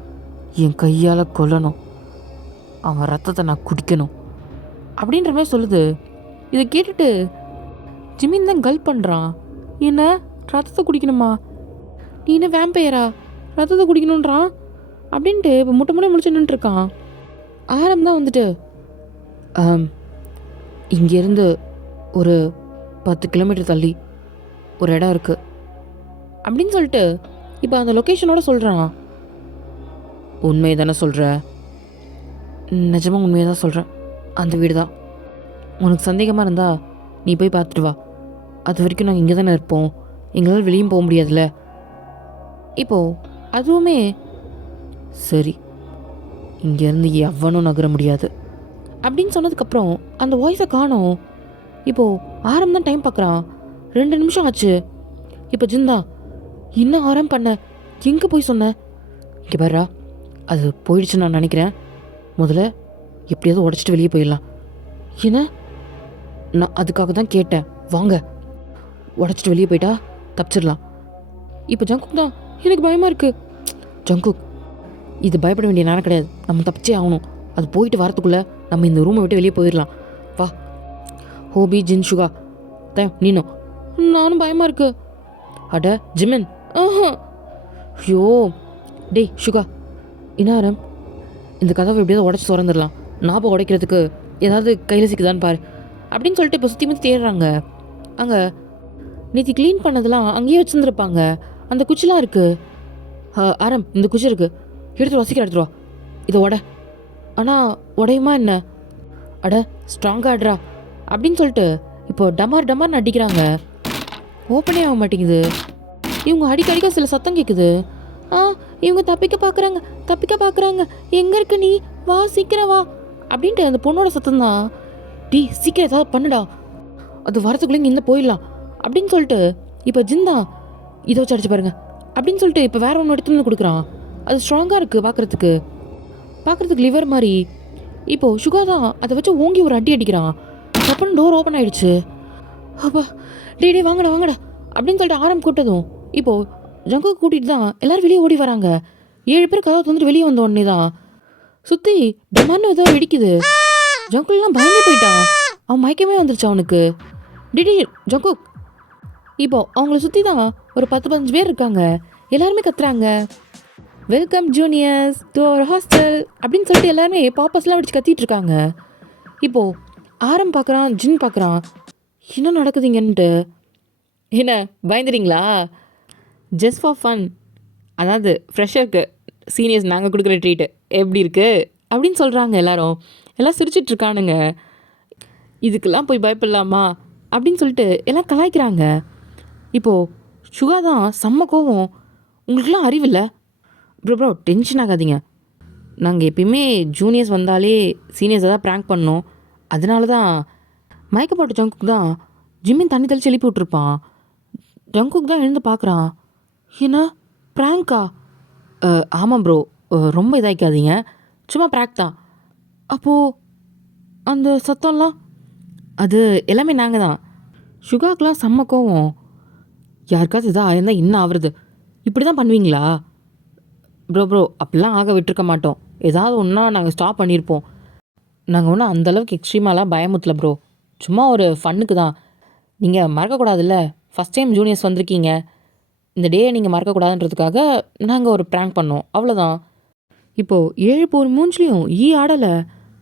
என் கையால் கொல்லணும், அவன் ரத்தத்தை நான் குடிக்கணும் அப்படின்ற மாதிரி சொல்லுது. இதை கேட்டுட்டு ஜிமின் தான் கல் பண்ணுறான். என்ன ரத்தத்தை குடிக்கணுமா? நீ என்ன வேம்பையரா, ரத்தத்தை குடிக்கணுன்றான் அப்படின்ட்டு இப்போ முட்டை முட்டை முடிச்சு நின்றுருக்கான். ஆரம் தான் வந்துட்டு, இங்கேருந்து ஒரு 10 கிலோமீட்டர் தள்ளி ஒரு இடம் இருக்குது அப்படின்னு சொல்லிட்டு இப்போ அந்த லொக்கேஷனோட சொல்கிறான். உண்மையை தானே சொல்கிற? நிஜமாக உண்மையை தான் சொல்கிறேன், அந்த வீடு தான். உனக்கு சந்தேகமாக இருந்தால் நீ போய் பார்த்துட்டு வா, அது வரைக்கும் நாங்கள் இங்கே தானே இருப்போம், எங்களால் வெளியும் போக முடியாதுல்ல. இப்போது அதுவுமே சரி, இங்கேருந்து எவனும் நகர முடியாது அப்படின்னு சொன்னதுக்கப்புறம் அந்த வாய்ஸை காணோம். இப்போது ஆரம் தான் டைம் பார்க்குறான், 2 நிமிஷம் ஆச்சு. இப்போ ஜிந்தா, என்ன ஆரம் பண்ண, எங்கே போய் சொன்ன? இங்கே பாரா, அது போயிடுச்சுன்னு நான் நினைக்கிறேன், முதல்ல எப்படியாவது உடச்சிட்டு வெளியே போயிடலாம். என்ன, நான் அதுக்காக தான் கேட்டேன், வாங்க உடச்சிட்டு வெளியே போயிட்டா தப்பிச்சிடலாம். இப்போ ஜங்குக் தான், எனக்கு பயமாக இருக்குது. ஜங்குக், இது பயப்பட வேண்டிய நேரம் கிடையாது, நம்ம தப்பிச்சே ஆகணும். அது போயிட்டு வரத்துக்குள்ளே நம்ம இந்த ரூமை விட்டு வெளியே போயிடலாம், வா. ஹோபி, ஜின், சுகா, நீனும்? நானும் பயமாக இருக்கு. அட ஜிமின், ஐயோ டேய் சுகா, இன்னாரம் இந்த கதவை எப்படியாவது உடச்சி திறந்துடலாம், ஞாபகம் உடைக்கிறதுக்கு ஏதாவது கையில் சிக்குதான்னு பாரு அப்படின்னு சொல்லிட்டு இப்போ சுற்றி முற்றி தேடுறாங்க. அங்கே நேற்று க்ளீன் பண்ணதெல்லாம் அங்கேயே வச்சுருந்துருப்பாங்க, அந்த குச்சிலாம் இருக்குது. ஆரம், இந்த குச்சி இருக்குது, எடுத்துருவா, சீக்கிரம் எடுத்துருவா, இதை உட. ஆனால் உடையுமா என்ன? அட ஸ்ட்ராங்காக ஆடுறா அப்படின்னு சொல்லிட்டு இப்போ டமார் டமார்னு அடிக்கிறாங்க. ஓப்பனே ஆக மாட்டேங்குது. இவங்க அடிக்க சில சத்தம் கேட்குது. இவங்க தப்பிக்க பார்க்குறாங்க, எங்கே இருக்கு நீ, வா சீக்கிரம் வா அப்படின்ட்டு அந்த பொண்ணோட சத்தம் தான். டீ சீக்கிரம் ஏதாவது பண்ணுடா, அது வரத்துக்குள்ளே இங்கே இந்த போயிடலாம் அப்படின்னு சொல்லிட்டு இப்போ ஜிந்தா, இதை வச்சு அடிச்சு பாருங்க அப்படின்னு சொல்லிட்டு இப்போ வேற ஒன்று எடுத்துன்னு கொடுக்குறான். அது ஸ்ட்ராங்காக இருக்குது பார்க்குறதுக்கு லிவர் மாதிரி. இப்போது சுகா தான் அதை வச்சு ஓங்கி ஒரு அடி அடிக்கிறான். அப்புறம் டோர் ஓப்பன் ஆகிடுச்சு. அப்பா, டே வாங்கடா அப்படின்னு சொல்லிட்டு ஆரம் கூட்டதும் இப்போது ஜங்குக்கு கூட்டிகிட்டு தான் எல்லோரும் வெளியே ஓடி வராங்க. 7 பேர் கதவை வந்துட்டு வெளியே வந்த உடனே தான் சுற்றி டமான்னு ஏதோ வெடிக்குது. ஜங்குலாம் பயந்தே போயிட்டான், அவன் மயக்கமே வந்துருச்சு அவனுக்கு. டிடி ஜங்குக், இப்போது அவங்கள சுற்றி தான் ஒரு 10-15 பேர் இருக்காங்க, எல்லாருமே கத்துறாங்க, welcome juniors to our hostel அப்படின்னு சொல்லிட்டு எல்லாருமே பாப்பஸ்லாம் வச்சு கத்திட்டு இருக்காங்க. இப்போது ஆரம் பார்க்குறான், ஜின் பார்க்குறான், என்ன நடக்குதுங்கன்ட்டு. என்ன பயந்துறீங்களா? ஜஸ்ட் ஃபார் ஃபன், அதாவது ஃப்ரெஷ்ஷருக்கு சீனியர்ஸ் நாங்கள் கொடுக்குற ட்ரீட்டு எப்படி இருக்குது அப்படின்னு சொல்கிறாங்க. எல்லாம் சிரிச்சிட்ருக்கானுங்க. இதுக்கெல்லாம் போய் பயப்படலாமா அப்படின்னு சொல்லிட்டு எல்லாம் கலாய்க்கிறாங்க. இப்போது சுகா தான் செம்ம கோவம், உங்களுக்குலாம் அறிவில்லை? ப்ரோ டென்ஷன் ஆகாதீங்க, நாங்கள் எப்பயுமே ஜூனியர்ஸ் வந்தாலே சீனியர்ஸை தான் ப்ராங்க் பண்ணோம், அதனால தான். மயக்கப்பட்ட ஜங்குக் தான் ஜிம்மின் தண்ணி தெளிச்சு எழுப்பி விட்ருப்பான். ஜங்குக் தான் எழுந்து பார்க்குறான், என்ன ப்ராங்க்கா? ஆமாம் ப்ரோ, ரொம்ப இதாகிக்காதீங்க, சும்மா ப்ராங்க் தான். அப்போது அந்த சத்தம்லாம்? அது எல்லாமே நாங்கள் தான். சுகாக்கெலாம் செம்ம கோவம். யாருக்காவது இதாக ஆயிருந்தால் என்ன ஆகுறது? இப்படி தான் பண்ணுவீங்களா? ப்ரோ அப்படிலாம் ஆக விட்டுருக்க மாட்டோம். ஏதாவது ஒன்றா நாங்கள் ஸ்டாப் பண்ணியிருப்போம். நாங்கள் ஒன்றும் அந்தளவுக்கு எக்ஸ்ட்ரீமாலாம் பயமுத்தல ப்ரோ. சும்மா ஒரு ஃபன்னுக்கு தான். நீங்கள் மறக்கக்கூடாதுல்ல, ஃபஸ்ட் டைம் ஜூனியர்ஸ் வந்திருக்கீங்க. இந்த டேயை நீங்கள் மறக்கக்கூடாதுன்றதுக்காக நாங்கள் ஒரு ப்ராங்க் பண்ணோம், அவ்வளோதான். இப்போது 7 பேர் மூஞ்சிலையும் ஆடலை.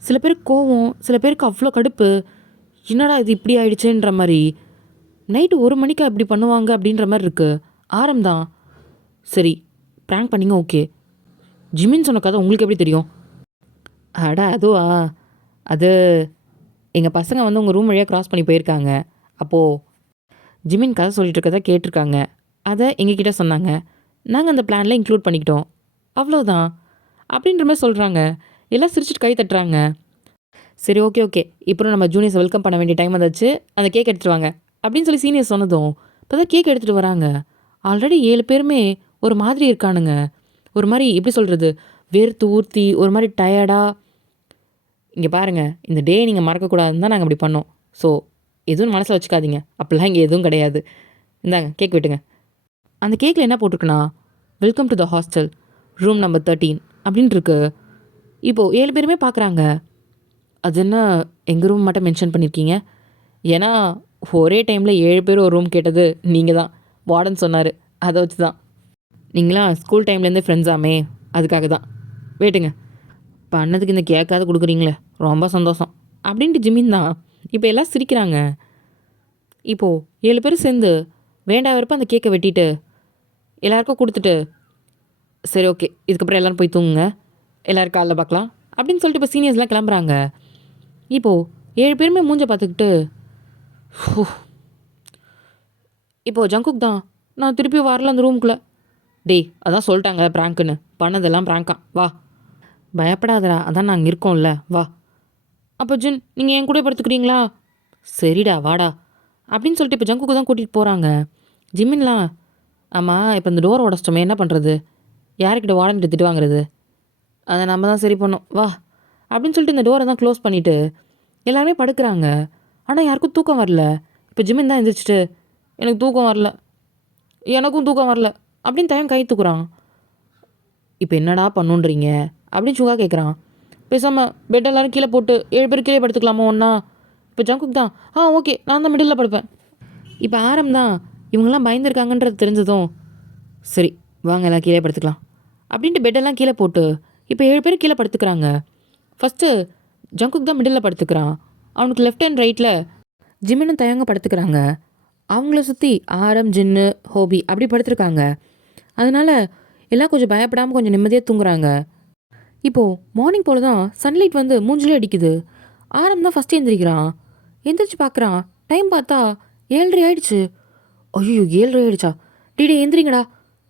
சில பேருக்கு கோவம், சில பேருக்கு அவ்வளோ கடுப்பு. என்னடா இது இப்படி ஆயிடுச்சுன்ற மாதிரி. நைட்டு 1 மணிக்கா இப்படி பண்ணுவாங்க அப்படின்ற மாதிரி இருக்குது. ஆரம்தான். சரி, ப்ராங்க் பண்ணிங்க, ஓகே. ஜிமின் சொன்ன கதை உங்களுக்கு எப்படி தெரியும்? அட அதுவா, அது எங்கள் பசங்க வந்து உங்கள் ரூம் வழியாக க்ராஸ் பண்ணி போயிருக்காங்க. அப்போது ஜிமின் கதை சொல்லிட்டு இருக்கதை கேட்டிருக்காங்க. அதை எங்ககிட்ட சொன்னாங்க. நாங்கள் அந்த பிளானில் இன்க்ளூட் பண்ணிக்கிட்டோம், அவ்வளோதான் அப்படின்ற மாதிரி சொல்கிறாங்க. எல்லாம் சிரிச்சிட்டு கை தட்டுறாங்க. சரி, ஓகே. இப்போ நம்ம ஜூனியர்ஸ் வெல்கம் பண்ண வேண்டிய டைம் வந்துச்சு. அந்த கேக் எடுத்துகிட்டு வாங்க அப்படின்னு சொல்லி சீனியர்ஸ் சொன்னதும் இப்போ தான் கேக் எடுத்துகிட்டு வராங்க. ஆல்ரெடி 7 பேருமே ஒரு மாதிரி இருக்கானுங்க. ஒரு மாதிரி எப்படி சொல்கிறது, வேர்த்து ஊர்த்தி ஒரு மாதிரி டயர்டாக. இங்கே பாருங்கள், இந்த டே நீங்கள் மறக்கக்கூடாதுன்னு தான் நாங்கள் அப்படி பண்ணோம். ஸோ எதுவும் மனசில் வச்சுக்காதீங்க. அப்படிலாம் இங்கே எதுவும் கிடையாது. இந்தாங்க கேக் வெட்டுங்க. அந்த கேக்கில் என்ன போட்டிருக்குன்னா, welcome to the hostel, room number 13 அப்படின்ட்டு இருக்கு. இப்போது 7 பேருமே பார்க்குறாங்க. அது என்ன எங்கள் ரூம் மட்டும் மென்ஷன் பண்ணியிருக்கீங்க? ஏன்னா ஒரே டைமில் 7 பேர் ஒரு ரூம் கேட்டது நீங்கள் தான். வார்டன் சொன்னார், அதை வச்சு தான். நீங்களாம் ஸ்கூல் டைம்லேருந்தே ஃப்ரெண்ட்ஸாமே, அதுக்காக தான். வெயிட்டுங்க, பண்ணதுக்கு இந்த கேக்காவது கொடுக்குறீங்களே, ரொம்ப சந்தோஷம் அப்படின்ட்டு ஜிமின் தான். இப்போ எல்லாம் சிரிக்கிறாங்க. இப்போது 7 பேரும் சேர்ந்து வேண்டா வரப்போ அந்த கேக்கை வெட்டிட்டு எல்லாருக்கும் கொடுத்துட்டு, சரி ஓகே இதுக்கப்புறம் எல்லோரும் போய் தூங்குங்க, எல்லோரும் காலைல பார்க்கலாம் அப்படின்னு சொல்லிட்டு இப்போ சீனியர்ஸ்லாம் கிளம்புறாங்க. இப்போது 7 பேருமே மூஞ்ச பார்த்துக்கிட்டு, இப்போது ஜங்குக் தான், நான் திருப்பி வரல அந்த ரூமுக்குள்ளே. டேய் அதான் சொல்லிட்டாங்க ப்ராங்க்குன்னு, பண்ணதெல்லாம் ப்ராங்கான், வா. பயப்படாதடா, அதான் நாங்கள் இருக்கோம்ல, வா. அப்போ ஜின் நீங்கள் என் கூட படுத்துக்கிறீங்களா? சரிடா வாடா அப்படின்னு சொல்லிட்டு இப்போ ஜங்குக்கு தான் கூட்டிகிட்டு போகிறாங்க. ஜிம்மின்லாம், ஆமாம் இப்போ இந்த டோர் உடச்சிட்டோமே என்ன பண்ணுறது, யாருக்கிட்ட வாடன்ட்டு திட்டு வாங்குறது, அதை நம்ம தான் சரி பண்ணோம், வா அப்படின்னு சொல்லிட்டு இந்த டோரை தான் க்ளோஸ் பண்ணிவிட்டு எல்லாருமே படுக்கிறாங்க. ஆனால் யாருக்கும் தூக்கம் வரல. இப்போ ஜிம்மின் தான் எந்திரிச்சிட்டு, எனக்கு தூக்கம் வரல, எனக்கும் தூக்கம் வரல அப்படின்னு டைம் கை தூக்குறான். இப்போ என்னடா பண்ணுன்றீங்க அப்படின்னு சுகா கேட்குறான். பேசாமல் பெட் எல்லோரும் கீழே போட்டு 7 பேர் கீழே படுத்துக்கலாமா ஒன்றா? இப்போ ஜங்குக் தான், ஓகே நான் தான் மிடில் படுப்பேன். இப்போ ஆரம் தான், இவங்கெல்லாம் பயந்துருக்காங்கன்றது தெரிஞ்சதும், சரி வாங்க எல்லாம் கீழே படுத்துக்கலாம் அப்படின்ட்டு பெட்டெல்லாம் கீழே போட்டு இப்போ 7 பேர் கீழே படுத்துக்கிறாங்க. ஃபஸ்ட்டு ஜங்குக் தான் மிடில் படுத்துக்கிறான். அவனுக்கு லெஃப்ட் அண்ட் ரைட்டில் ஜிம்மினும் தயங்க படுத்துக்கிறாங்க. அவங்கள சுற்றி ஆரம், ஜின்னு, ஹோபி அப்படி படுத்துருக்காங்க. அதனால் எல்லாம் கொஞ்சம் பயப்படாமல் கொஞ்சம் நிம்மதியாக தூங்குறாங்க. இப்போது மார்னிங் போல் தான் சன்லைட் வந்து மூஞ்சிலே அடிக்குது. ஆரம் தான் ஃபஸ்ட்டு எந்திரிக்கிறான். எந்திரிச்சு பார்க்குறான், டைம் பார்த்தா 7:30 ஆயிடுச்சு. ஐயோ 7:30 ஆயிடுச்சா, டிடே எந்திரிங்கடா.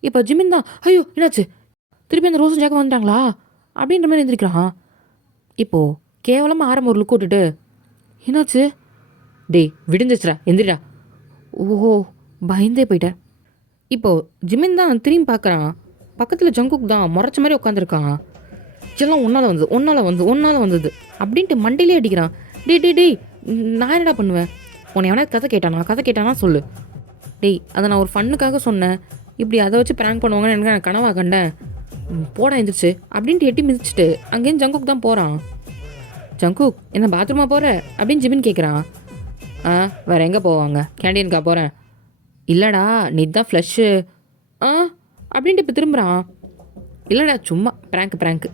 இப்போ ஜிமின் தான், ஐயோ என்னாச்சு, திருப்பி அந்த ரோஸும் ஜாக்கம் வந்துட்டாங்களா அப்படின்ற மாதிரி எந்திரிக்கிறான். இப்போது கேவலமாக ஆரம் ஒரு லுக் விட்டுட்டு, என்னாச்சு, டேய் விடிஞ்சிச்சுடா எந்திரிடா. ஓஹோ பயந்தே போயிட்டேன். இப்போது ஜிமின் தான் திரும்பி பார்க்குறான். பக்கத்தில் ஜங்குக் தான் முறைச்ச மாதிரி உட்காந்துருக்கான். எல்லாம் ஒன்றால் வந்தது அப்படின்ட்டு மண்டையிலே அடிக்கிறான். டேய் நான் என்னடா பண்ணுவேன், உன்னை எவனா கதை கேட்டானா சொல்லு. டேய் அதை நான் ஒரு ஃபன்னுக்காக சொன்னேன், இப்படி அதை வச்சு ப்ராங்க் பண்ணுவாங்கன்னு எனக்கு நான் கனவாக கண்டேன், போடா எழுந்திரிச்சு அப்படின்ட்டு எட்டி மிதிச்சுட்டு அங்கேருந்து ஜங்குக் தான் போகிறான். ஜங்குக் என்ன பாத்ரூமாக போகிற அப்படின்னு ஜிமின் கேட்குறான். வேறு எங்கே போவாங்க, கேண்டீனுக்கா போகிறேன். இல்லைடா நீ தான் ஃப்ளஷ்ஷு அப்படின்ட்டு இப்போ திரும்புகிறான். இல்லைடா சும்மா ப்ராங்க்கு.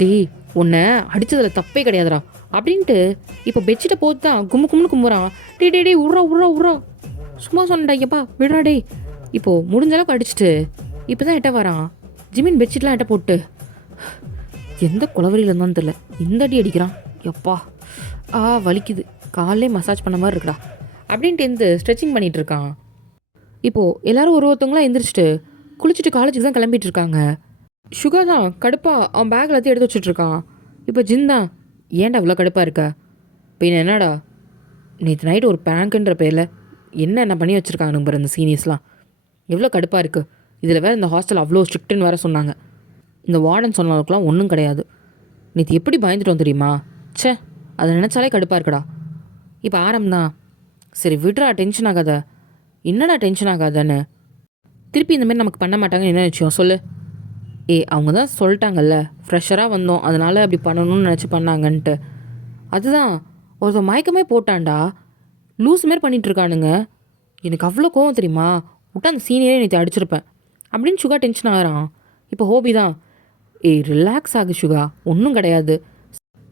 டேய் உன்னை அடித்ததில் தப்பே கிடையாதுடா அப்படின்ட்டு இப்போ பெட்ஷீட்டை போட்டு தான் கும்முன்னு கும்புறான். டே உர்றா சும்மா சொன்னடா, ஐயப்பா விடுறா டே. இப்போது முடிஞ்ச அளவுக்கு அடிச்சுட்டு இப்போ தான் எட்ட வரான். ஜிமின் பெட்ஷீட்லாம் எட்ட போட்டு, எந்த குளவரியில் இருந்தான்னு தெரில, இந்த அடி அடிக்கிறான். எப்பா வலிக்குது, காலைலே மசாஜ் பண்ண மாதிரி இருக்குடா அப்படின்ட்டு எந்த ஸ்ட்ரெச்சிங் பண்ணிகிட்டு இருக்கான். இப்போது எல்லோரும் ஒருத்தவங்களாம் எந்திரிச்சிட்டு குளிச்சுட்டு காலேஜுக்கு தான் கிளம்பிட்டு இருக்காங்க. சுகா தான் கடுப்பாக அவன் பேக் எல்லாத்தையும் எடுத்து வச்சுட்ருக்கான். இப்போ ஜின் தான், ஏன்டா அவ்வளோ கடுப்பாக இருக்க, பின்ன என்னடா நேற்று நைட்டு ஒரு பேங்க்குன்ற பேரில் என்ன பண்ணி வச்சுருக்காங்க பாரு இந்த சீனியர்ஸ்லாம், எவ்வளோ கடுப்பாக இருக்குது. இதில் வேறு இந்த ஹாஸ்டல் அவ்வளோ ஸ்ட்ரிக்ட்டுன்னு வேறு சொன்னாங்க. இந்த வார்டன் சொன்னவங்களுக்குலாம் ஒன்றும் கிடையாது. நேற்று எப்படி பயந்துட்டோம் தெரியுமா, ச்சே அதை நினச்சாலே கடுப்பாக இருக்குடா. இப்போ ஆரம் தான், சரி விட்றா, டென்ஷன் ஆகாத. என்னடா டென்ஷன் ஆகாதான்னு? திருப்பி இந்த மாதிரி நமக்கு பண்ண மாட்டாங்கன்னு என்ன நிச்சயம் சொல்லு? அவங்க தான் சொல்லிட்டாங்கல்ல, ஃப்ரெஷராக வந்தோம் அதனால் அப்படி பண்ணணும்னு நினச்சி பண்ணாங்கன்ட்டு. அதுதான் ஒருத்தன் மயக்கமே போட்டான்டா. லூஸ் மாரி பண்ணிகிட்டு இருக்கானுங்க. எனக்கு அவ்வளோ கோவம் தெரியுமா? விட்டா அந்த சீனியரே நேற்று அடிச்சிருப்பேன் அப்படின்னு சுகா டென்ஷன் ஆகிறான். இப்போ ஹோபி தான், ரிலாக்ஸ் ஆகு சுகா, ஒன்றும் கிடையாது.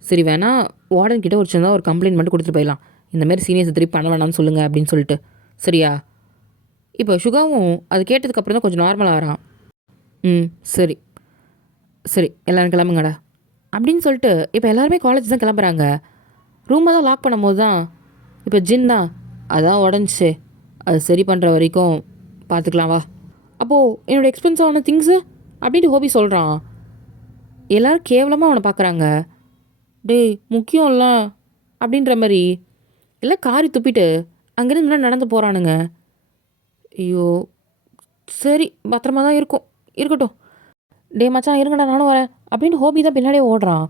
சரி வேணா வார்டன் கிட்ட ஒரு சின்னதாக ஒரு கம்ப்ளைண்ட் மட்டும் கொடுத்துட்டு போயிடலாம், இந்தமாரி சீனியர்ஸ் திருப்பி பண்ண வேணாம்னு சொல்லுங்கள் அப்படின்னு சொல்லிட்டு. சரியா? இப்போ சுகாவும் அது கேட்டதுக்கப்புறம் தான் கொஞ்சம் நார்மல் ஆகிறான். ம் சரி சரி எல்லோரும் கிளம்புங்கடா அப்படின்னு சொல்லிட்டு இப்போ எல்லாருமே காலேஜ் தான் கிளம்புறாங்க. ரூமை தான் லாக் பண்ணும்போது தான் இப்போ ஜின் தான், அதான் உடஞ்சிச்சு, அது சரி பண்ணுற வரைக்கும் பார்த்துக்கலாம் வா. அப்போது என்னோடய எக்ஸ்பென்சிவான திங்ஸு அப்படின்ட்டு ஹோபி சொல்கிறான். எல்லோரும் கேவலமாக அவனை பார்க்குறாங்க. டேய் முக்கியம்ல அப்படின்ற மாதிரி எல்லாம் காரி துப்பிட்டு அங்கேருந்து முன்னாடி நடந்து போகிறானுங்க. ஐயோ சரி பத்திரமா தான் இருக்கும், இருக்கட்டும். டே மச்சான் இருங்கடா நானும் வரேன் அப்படின்னு ஹோபி தான் பின்னாடியே ஓடுறான்.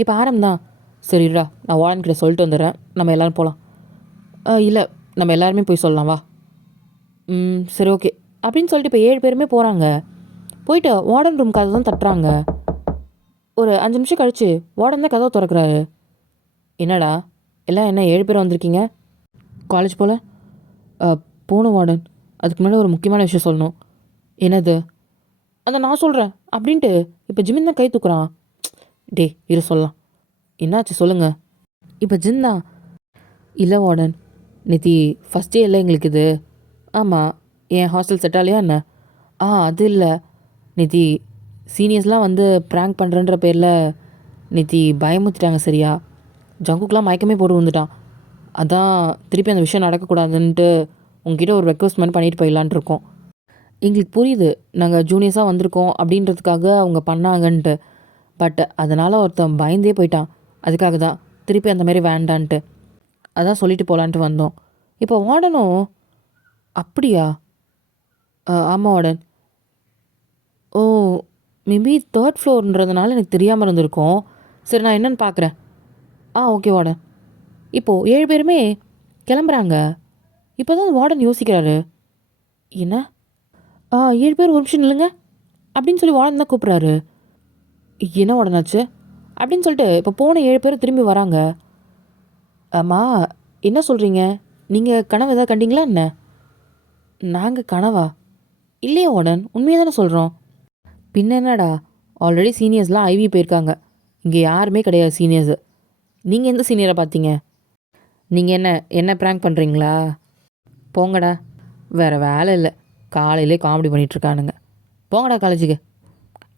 இப்போ ஆரம் தான், சரிடா நான் வார்டன் கிட்ட சொல்லிட்டு வந்துடுறேன், நம்ம எல்லோரும் போகலாம். இல்லை நம்ம எல்லாருமே போய் சொல்லலாம் வா. சரி ஓகே அப்படின்னு சொல்லிட்டு இப்போ 7 பேருமே போகிறாங்க. போயிட்டு வார்டன் ரூம் கதை தான் தட்டுறாங்க. ஒரு 5 நிமிஷம் கழிச்சு வார்டன் தான் கதவை திறக்கிறாரு. என்னடா எல்லாம் என்ன 7 பேர் வந்திருக்கீங்க? காலேஜ் போல் போகணும் வார்டன், அதுக்கு முன்னாடி ஒரு முக்கியமான விஷயம் சொல்லணும். என்னது? அதை நான் சொல்கிறேன் அப்படின்ட்டு இப்போ ஜிமின் தான் கை தூக்குறான். டே இரு சொல்லலாம், என்னாச்சு சொல்லுங்கள். இப்போ ஜின் தான், இல்லை வார்டன் நேத்தி ஃபஸ்ட் டே இல்லை எங்களுக்கு இது. ஆமாம் என் ஹாஸ்டல் செட்டாலையா என்ன? அது இல்லை, நேத்தி சீனியர்ஸ்லாம் வந்து ப்ராங்க் பண்ணுறன்ற பேரில் நேத்தி பயமுத்திட்டாங்க. சரியா? ஜங்குக்கெலாம் மயக்கமே போட்டு வந்துட்டான். அதான் திருப்பி அந்த விஷயம் நடக்கக்கூடாதுன்ட்டு உங்ககிட்ட ஒரு ரெக்வஸ்ட் மாதிரி பண்ணிட்டு போயிடலான் இருக்கோம். எங்களுக்கு புரியுது நாங்கள் ஜூனியர்ஸாக வந்திருக்கோம் அப்படின்றதுக்காக அவங்க பண்ணாங்கன்ட்டு, பட் அதனால் ஒருத்தன் பயந்தே போயிட்டான். அதுக்காக தான் திருப்பி அந்த மாதிரி வேண்டான்ட்டு அதான் சொல்லிட்டு போகலான்ட்டு வந்தோம். இப்போ வார்டனும் அப்படியா? ஆமாம் வார்டன். ஓ மேபி 3rd ஃப்ளோர்ன்றதுனால எனக்கு தெரியாமல் இருந்திருக்கோம். சரி நான் என்னென்னு பார்க்குறேன். Okay warden. இப்போது 7 பேருமே கிளம்புறாங்க. இப்போ தான் வார்டன் யோசிக்கிறாரு. என்ன 7 பேர் ஒரு நிமிஷம் நில்லுங்க அப்படின்னு சொல்லி வார்டன் தான் கூப்பிட்றாரு. என்ன வார்டனாச்சு அப்படின்னு சொல்லிட்டு இப்போ போன 7 பேர் திரும்பி வராங்க. ஆமாம் என்ன சொல்கிறீங்க? நீங்கள் கனவு எதாவது கண்டிங்களா என்ன? நாங்கள் கனவா? இல்லையா வார்டன், உண்மையாக தானே சொல்கிறோம். பின்ன என்னடா, ஆல்ரெடி சீனியர்ஸ்லாம் ஐவி போயிருக்காங்க, இங்கே யாருமே கிடையாது சீனியர்ஸு. நீங்கள் எந்த சீனியரை பார்த்தீங்க? நீங்கள் என்ன ப்ராங்க் பண்ணுறீங்களா? போங்கடா, வேறு வேலை இல்லை, காலையிலே காமெடி பண்ணிகிட்ருக்கானுங்க, போங்கடா காலேஜுக்கு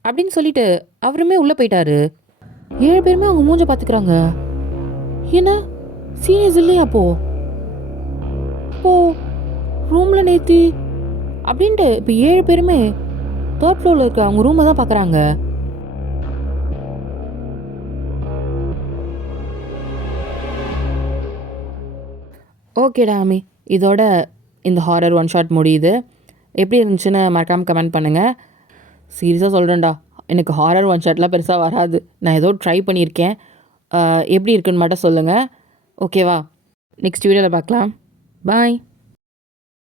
அப்படின்னு சொல்லிட்டு அவருமே உள்ளே போயிட்டாரு. 7 பேருமே அவங்க மூஞ்ச பார்த்துக்கிறாங்க. என்ன சீரியஸ் இல்லையா? அப்போ ரூமில் நேத்தி அப்படின்ட்டு இப்போ 7 பேருமே 3rd ஃப்ளோரில் இருக்க அவங்க ரூமை தான் பார்க்குறாங்க. ஓகேடா ஆமி, இதோட இந்த ஹாரர் ஒன் ஷாட் முடியுது. எப்படி இருந்துச்சுன்னு மறக்காமல் கமெண்ட் பண்ணுங்கள். சீரியஸாக சொல்கிறேன்டா, எனக்கு ஹாரர் ஒன் ஷாட்லாம் பெருசாக வராது. நான் ஏதோ ட்ரை பண்ணியிருக்கேன். எப்படி இருக்குன்னு மட்டும் சொல்லுங்கள். ஓகேவா? நெக்ஸ்ட் வீடியோவில் பார்க்கலாம். பாய்.